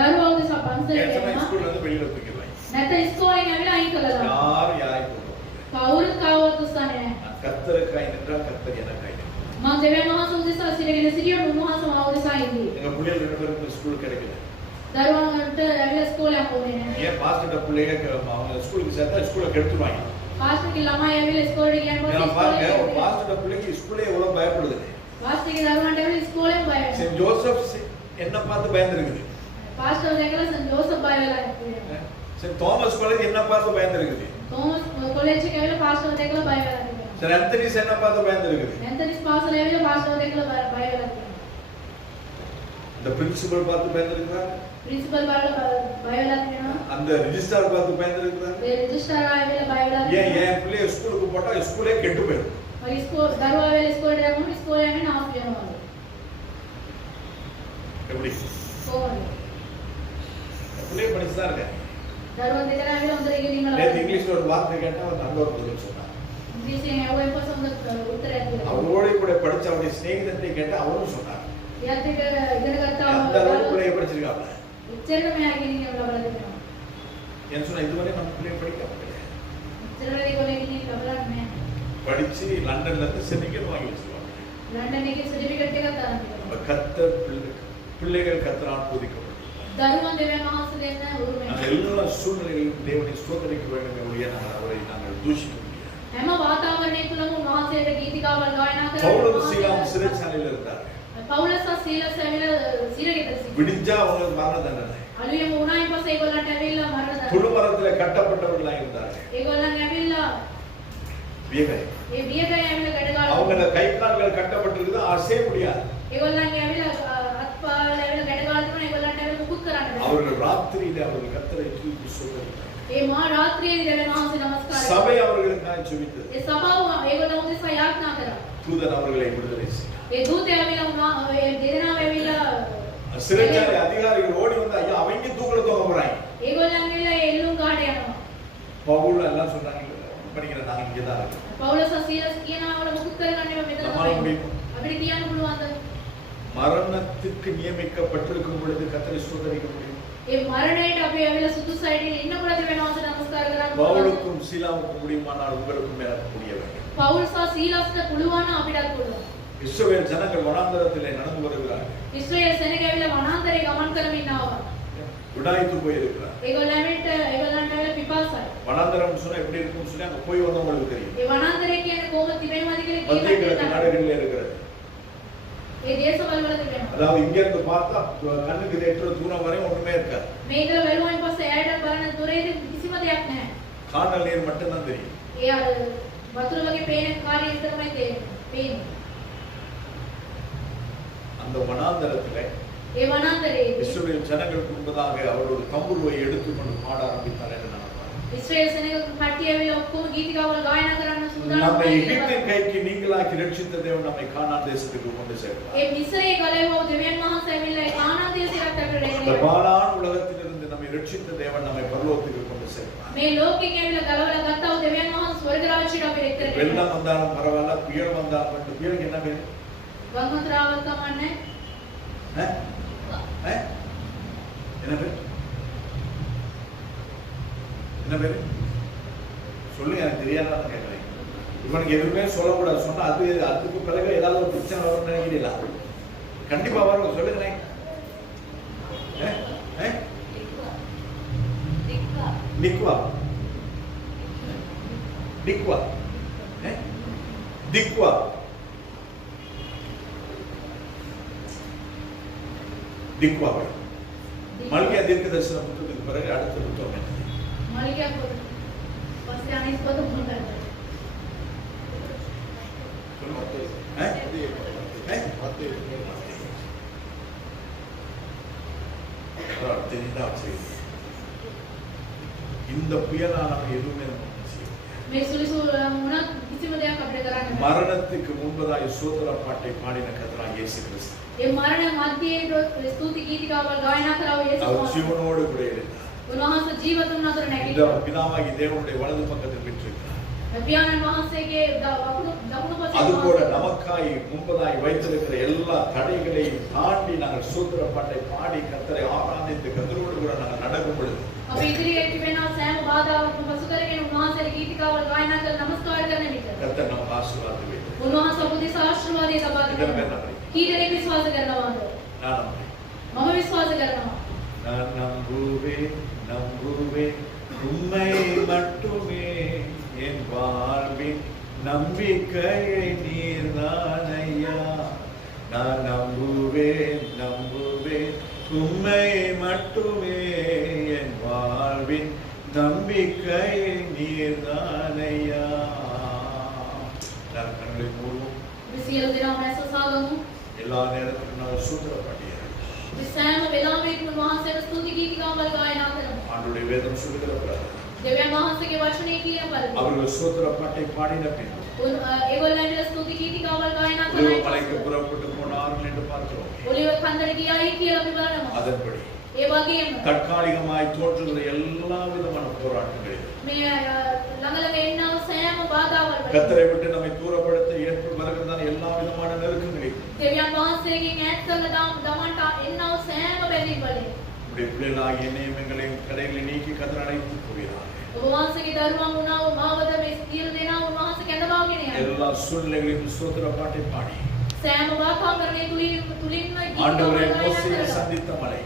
දරුවෝ උදෙසා පන්සලට ஏற்கனவே යනවා. ஸ்கூல்ல இருந்து வெளியில தூக்கிடுவாங்க. නැත්නම් ඉස්කෝලෙන් ඇවිල්ලා අයින් කළා දානවා. யாரும் யாரையும் போடுறது. කවුරුත් කාවවත් උස්සන්නේ නැහැ. நான் கர்த்தருக்காய் நின்றால் கர்த்தர் எனக்காய் நிற்பார். මම දෙවියන් වහන්සේ උදෙසා සිරගෙන සිටියොත් උන්වහන්සේ මාව උදෙසා ඉන්නේ. எங்க பிள்ளைகள் 2 பேருக்கு ஸ்கூல் கிடைக்கல. දරුවන්ට ඇවිල්ලා ඉස්කෝලයක් ඕනේ නැහැ. ஏன் பாஸ்டர் பிள்ளைங்க அவங்க ஸ்கூலுக்கு சேர்த்தா ஸ்கூலை கெடுத்துருவாங்க. පාස්ටර්ගේ ළමයි ඇවිල්ලා ඉස්කෝලේට ගියන් ஏன்னா පස්සේ பாருங்க, ஒரு ඉස්කෝලේ பாஸ்டர் பிள்ளைக்கு ஸ்கூலே எவ்வளவு பயப்படுது. පාස්ටර්ගේ දරුවන්ට ඇවිල්ලා ඉස්කෝලෙන් බය වෙනවා. சென்ட் ஜோசப் என்ன பார்த்து பயந்துருக்குது. පාස්ටර් දැකලා සන් ජෝසප් බය වෙලා ඉන්නවා. சென்ட் தாமஸ் காலேஜ் என்ன பார்த்து பயந்துருக்குது. තෝමස් කොලෙජ් එකේ ඇවිල්ලා පාස්ටර් දැකලා බය වෙලා ඉන්නවා. சென்ட் ஆந்தனிஸ் என்ன பார்த்து பயந்துருக்குது. ඇන්තනිස් පාසල ඇවිල්ලා පාස්ටර් දැකලා බය වෙලා ඉන්නවා. இந்த பிரின்சிபல் பார்த்து பயந்துருக்கிறார். प्रिन्सिपल බලලා බය වෙලා ඉන්නවා. அந்த ரிஜிஸ்ட்ரார் பார்த்து பயந்துருக்கிறார். ඒ රෙජිස්ටර් ආයෙලා බය වෙලා ஏன் ඉන්නවා. என் பிள்ளைய ஸ்கூலுக்கு போட்டா ஸ்கூலே கெட்டு போயிடும். දරුවා වෙල ඉස්කෝලේට යනකොට ඉස්කෝලේ යන්නේ නාස් වෙනවලු. எப்படி කොහොමද? பிள்ளைய படிச்சுதான் இருக்கேன். දරුවා දෙකලා ඇවිල්ලා හොඳට ඉගෙනීම நேத்து ලබා. இங்கிலீஷ்ல ஒரு வார்த்தை கேட்டா அவன் நல்ல ஒரு பதில் சொன்னான். ඉංග්‍රීසියෙන් ඇහුවෙන් පස්සේ හොඳ උත්තරයක් දුන්නා. அவரோட கூட படிச்ச அவனுடைய சிநேகிதத்தை கேட்டா அவரும் சொன்னான். එයාත් එක්ක ඉගෙන ගත්තා. அந்த அளவுக்கு பிள்ளைய படிச்சிருக்காங்க. උච්චරණ මෙයා ඉගෙනීම ලබා දෙනවා. ஏன்னு சொன்னா இதுவரை நம்ம பிள்ளைய படிக்காம උච්චරණ ඒගොල්ලෝ ඉගෙනීම ලබලා නැහැ. படிச்சு லண்டன்ல இருந்து சர்டிபிகேட் வாங்கி வச்சிருவாங்க. ලන්ඩන් එකේ සර්ටිෆිකේට් එකක් තරම් තිබුණා. கர்த்தர் பிள்ளைகள் கர்த்தரால் போதிக்கப்படும். දරුවන් දෙවියන් වහන්සේ දෙන්න උරුමයි. நாங்கள் எல்லா சூழ்நிலைகளிலும் தேவனை ஸ்தோத்திரிக்க வேண்டும் ஒழிய அவரை நாங்கள் தூஷிக்க முடியாது. හැම වාතාවරණය තුළම උන්වහන්සේට ගීතිකාවල් ගායනා பவுலும் කරලා சீலாவும் சிறைச்சாலையில் இருந்தார்கள். පවුලස් සහ සීලස් ඇවිල්ලා සිරගෙදර සිටියා. விடிஞ்சா அவங்களுக்கு மரண தண்டனை. අලුයම වුණායින් පස්සේ ඒගොල්ලන්ට ඇවිල්ලා මරණ දඬුවම. துடுமரத்திலே கட்டப்பட்டவர்களாக இருந்தார்கள். ඒගොල්ලන් ඇවිල්ලා வியகை. ඒ වියකේ ඇවිල්ලා ගැඩගාලා. அவங்கள கை கால்கள் கட்டப்பட்டிருக்குது அசைய முடியாது. ඒගොල්ලන්ගේ ඇවිල්ලා අත්පාවල ඇවිල්ලා ගැඩගාලා තිබුණා. ඒගොල්ලන්ට ඇවිල්ලා මුකුත් කරන්න බැහැ. அவர்கள் ராத்திரியிலே அவர்கள் கர்த்தரை துதித்து சோதரித்தார்கள். ඒ මහා රාත්‍රියේදී දෙවියන් වහන්සේ නමස්කාර කළා. சபை அவர்களுக்காக ஜெபித்தது. ඒ සභාව ඒගොල්ලෝ උදෙසා යාඥා කරා. தூதன் அவர்களை விடுதலை செய்தார். ඒ දූතය ඇවිල්ලා ඒ දෙදෙනාම ඇවිල්ලා சிறைச்சாலை அதிகாரிகள் ஓடி வந்து ஐயா அவங்க தூக்குல தூக்க போறாங்க. ඒගොල්ලන් ඇවිල්ලා එල්ලුම් ගාඩ යනවා. பவுல் எல்லாம் சொன்னாங்க படிக்கிற நாங்க இங்க தான் இருக்கோம். පවුලස් සහ සීලස් කියනවල මුකුත් කරගන්න එපා මෙතන நம்மால තමයි. முடியும். අපිට කියන්න පුළුවන්ද? மரணத்துக்கு நியமிக்கப்பட்டிருக்கும் பொழுது கர்த்தரை ஸ்தோத்திரிக்க முடியும். ඒ මරණයට අපි ඇවිල්ලා සුදුසු සයිඩේ ඉන්නකොට දෙවියන් වහන්සේ නමස්කාර කරන්න පුළුවන්. பவுலுக்கும் சீலாவுக்கும் முடியுமானால் உங்களுக்கும் எனக்கு முடிய வேண்டும். පවුල් සහ සීලස්ට පුළුවන් නම් අපිටත් පුළුවන්. இஸ்ரவேல் ஜனங்கள் வனாந்தரத்திலே நடந்து வருகிறார்கள். ඉස්රායෙල් සෙනග ඇවිල්ලා වනාන්තරේ ගමන් කරමින් ඉන්නවා. உடாய்த்து போயிருக்கிறார். ඒගොල්ලන්ට ඇවිල්ලා පිපාසයි. வனாந்தரம் சொன்னா எப்படி இருக்கும்னு சொல்லி அங்க போய் வந்தவங்களுக்கு தெரியும். ඒ වනාන්තරේ කියන්නේ කොහොමද තිබෙනවද කියලා மத்திய கிழக்கு කියන්න. நாடுகளில் இருக்கிறது. ඒ දේශවල වල තිබෙනවා. அதாவது இங்க இருந்து பார்த்தா கண்ணுக்கு எட்டுற தூரம் வரை ஒண்ணுமே இருக்காது. මේ ඉඳලා බැලුවායින් පස්සේ ඇයට බලන දොරේදී කිසිම දෙයක් නැහැ. காணல் நீர் மட்டும் தான் தெரியும். ඒ වතුර වගේ පේන කාර්යය විතරමයි පේන්නේ. அந்த வனாந்தரத்திலே ඒ වනාන්තරේ இஸ்ரவேல் ஜனங்களுக்கு முன்பதாக அவர் ஒரு தம்புருவை எடுத்துக்கொண்டு பாட ஆரம்பித்தார் என்று நான் பார்த்தேன். ඉස්රායෙල් සෙනග කට්ටිය ඇවිල්ලා ඔක්කොම ගීතිකාවල් ගායනා කරන්න සූදානම් நம்மை වෙලා எகிப்தின் கைக்கு நீங்களாக்கி ரட்சித்த தேவன் நம்மை கானான் தேசத்துக்கு கொண்டு சேர்த்தார். ඒ මිස්රයේ ගලේව දෙවියන් වහන්සේ ඇවිල්ලා ඒ කානාන් දේශයට අපිට அந்த එන්නේ. பாலான் உலகத்திலிருந்து நம்மை ரட்சித்த தேவன் நம்மை பரலோகத்துக்கு கொண்டு சேர்த்தார். මේ ලෝකෙක ඇවිල්ලා ගලවලා ගත්තා වූ දෙවියන් වහන්සේ ස්වර්ග රාජ්‍යයට අපිට එක්තරේ. வெள்ளம் வந்தாலும் பரவாயில்ல, புயல் வந்தாலும் பரவாயில்ல. புயலுக்கு என்ன பேரு? වංගතරාවක් කමන්නේ. என்ன பேரு? என்ன பேரு? சொல்லுங்க, எனக்கு தெரியாதான் கேட்கறேன். இவனுக்கு எதுவுமே சொல்லக்கூடாது. சொன்னா அதுக்கு பிறகு ஏதாவது ஒரு பிரச்சனை வரும்னு நினைக்கிறீங்களா? கண்டிப்பா வரும். சொல்லுங்களேன். நிக்வா டிக்வா திக்வா திக்வா. மல்கியா தீர்க்க தரிசன புத்தகத்துக்கு பிறகு அடுத்த புத்தகம் என்ன? මලිකා පොත. පස්සේ අනිත් පොත මොකක්ද? இந்த புயலால் நம்ம எதுவுமே செய்ய முடியாது. මේ සුලිසු මොනක් කිසිම දෙයක් අපිට කරන්න බෑ. மரணத்துக்கு முன்பதாக சோதர பாட்டை பாடின கர்த்தராகிய இயேசு கிறிஸ்து ඒ මරණ මැදේ ස්තුති ගීතිකාවල් ගායනා කරව යේසුස් அவர் වහන්සේ. ஜீவனோடு கூட இருந்தார். උන්වහන්සේ ජීවතුන් අතර இந்த නැගිටිනවා. பிதாவாகி தேவனுடைய வலது பக்கத்தில் பெற்றிருக்கிறார். පියාණන් වහන්සේගේ දකුණු පසේ அது போல நமக்காய் முன்பதாய் வைத்திருக்கிற எல்லா தடைகளையும் தாண்டி நாங்கள் சோதர பாட்டை பாடி கர்த்தரை ஆராதித்து கர்த்தரோடு கூட நாங்கள் நடக்கும் பொழுது අපේ ඉදිරියට වෙනා සෑම බාධාවක්ම පසු කරගෙන උන්වහන්සේගේ ගීතිකාවල් ගායනා කර නමස්කාර කරන විට கர்த்தர் நமக்கு ஆசீர்வாதத்தை வைத்தார். උන්වහන්සේ අපේ ආශිර්වාදය ලබා දෙනවා. කී දෙනෙක් විශ්වාස කරනවද? நான் நம்புறேன். මම විශ්වාස කරනවා. நான் நம்புவேன் உம்மை மட்டுமே என் வாழ்வின் நம்பிக்கையை நீர்தானையா. நான் நம்புவேன் உம்மை மட்டுமே என் வாழ்வின் நம்பிக்கையை நீர்தானையா. நான் கண்களை மூடுவோம். අපි සියලු දෙනාම ඇස සාගමු. எல்லா நேரத்திலும் நான் சூத்திரப்பட்டியேன். අපි සෑම වෙලාවෙකම උන්වහන්සේට ස්තුති ගීතිකාවල් ගායනා කරමු. ஆண்டுடைய வேதம் சொல்லுகிற දෙවියන් වහන්සේගේ වචනේ කියන පරිදි அவர்கள் ஸ்தோத்திர பாட்டை பாடின பின் ඒගොල්ලන්ට ස්තුති ගීතිකාවල් ගායනා ஒலிவ කළා. மலைக்கு புறப்பட்டு போனார்கள் என்று பார்க்கிறோம். ඔලිව කන්දට ගියායි කියලා අපි බලනවා. அதன்படி ඒ වගේම தற்காலிகமாய் தோற்றுகிற எல்லா விதமான போராட்டங்களில் මේ ළඟ එන්නව සෑම බාධාවල් கத்தரை விட்டு நம்மை தூரப்படுத்த ஏற்பட்டு வருகிறதான எல்லா விதமான நெருக்கங்களில் දෙවියන් වහන්සේගෙන් ඈත් කරලා දමන්ට එන්නව සෑම බැඳීම් වලින් நம்முடைய பிள்ளைகளாகிய என்னையும் எங்களையும் கரைகளை நீக்கி கத்தர் அழைத்து போகிறார். ඔබ වහන්සේගේ දරුවන් වුණා වූ මාවද මේ සියලු දෙනා උන්වහන්සේ කැඳවාගෙන යනවා. எல்லா சூழ்நிலைகளையும் ஸ்தோத்திர பாட்டை பாடி සෑම වාතාවරණය තුලින්ම ஆண்டவரை ගීත மோசேயை ගායනා சந்தித்த மலை,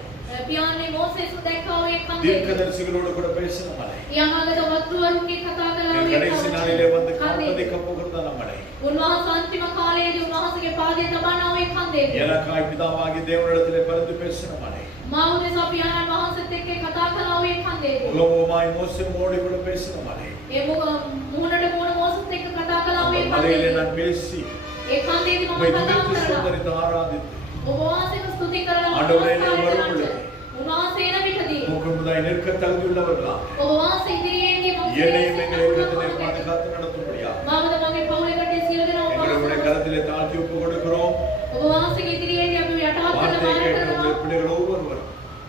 පියාණන් මෝසෙස් දැක්කා වූ ඒ කන්දේ தீர்க்கதரிசிகளோடு கூட பேசின மலை, යමාගත වතුරුන්ගේ කතා කළා වූ கடைசி நாளிலே வந்து காப்பதிக்க போகிறதான மலை, උන්වහන්සේ අන්තිම කාලයේදී උන්වහන්සේගේ පාදයේ තබනා වූ ඒ කන්දේ எனக்காய் பிதாவாகி தேவனிடத்திலே பரிந்து பேசின மலை, මා උදෙසා පියාණන් වහන්සේත් එක්ක කතා කළා වූ ඒ කන්දේ உலகமாய் மோசேயோடு கூட பேசின மலை, ඒ මුහුණට මුහුණ මෝසෙත් එක්ක කතා කළා වූ ඒ அந்த மலையிலே කන්දේ நான் பேசி ඒ කන්දේදී මම உம்மை කතා துதித்து කරලා ஸ்தோத்தரித்து ஆராதித்து ඔබ වහන්සේව ස්තුති කරලා ආண்டවරේ නමස්කාර වරු කරන්න. பொழுது උන්වහන්සේ එන විටදී உமக்கு முதாய் நிற்க தகுதியுள்ளவர்களா ඔබ වහන්සේ ඉදිරියේදී මම என்னையும் எங்களை கத்தனை பாதுகாத்து நடத்தும்படியா මාවද මගේ පවුලේ කටේ සියලු දෙනා ඔබ எங்களுடைய වහන්සේ கரத்திலே தாழ்த்தி ஒப்பு கொடுக்கிறோம். ඔබ වහන්සේගේ ඉදිරියේදී අපි යටහත් කරලා வார்த்தையை මාන கேட்ட කරනවා. உங்கள் பிள்ளைகள் ஒவ்வொருவரும்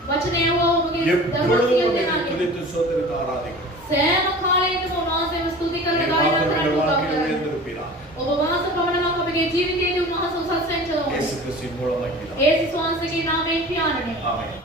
වචනය වූ ඔබගේ දරුවෝ எப்பொழுதும் සියලු உம்மை දෙනාගේ துதித்து ஸ்தோத்தரித்து ආராதிக்கிறோம். සෑම කාලයකම උන්වහන්සේව ස්තුති කරලා நீர் ගායනා மாத்திரம் எங்கள் කරන්න வாழ்க்கையில் උදව් කරනවා. உயர்ந்திருப்பீரா. ඔබ වහන්සේ පමණක් අපගේ ජීවිතයේදී උන්වහන්සේ උසස් වෙන්න இயேசு கிறிஸ்துவின் மூலமாய் பிதா. ඒසුස් වහන්සේගේ නාමයෙන් පියාණනේ. ஆமென்.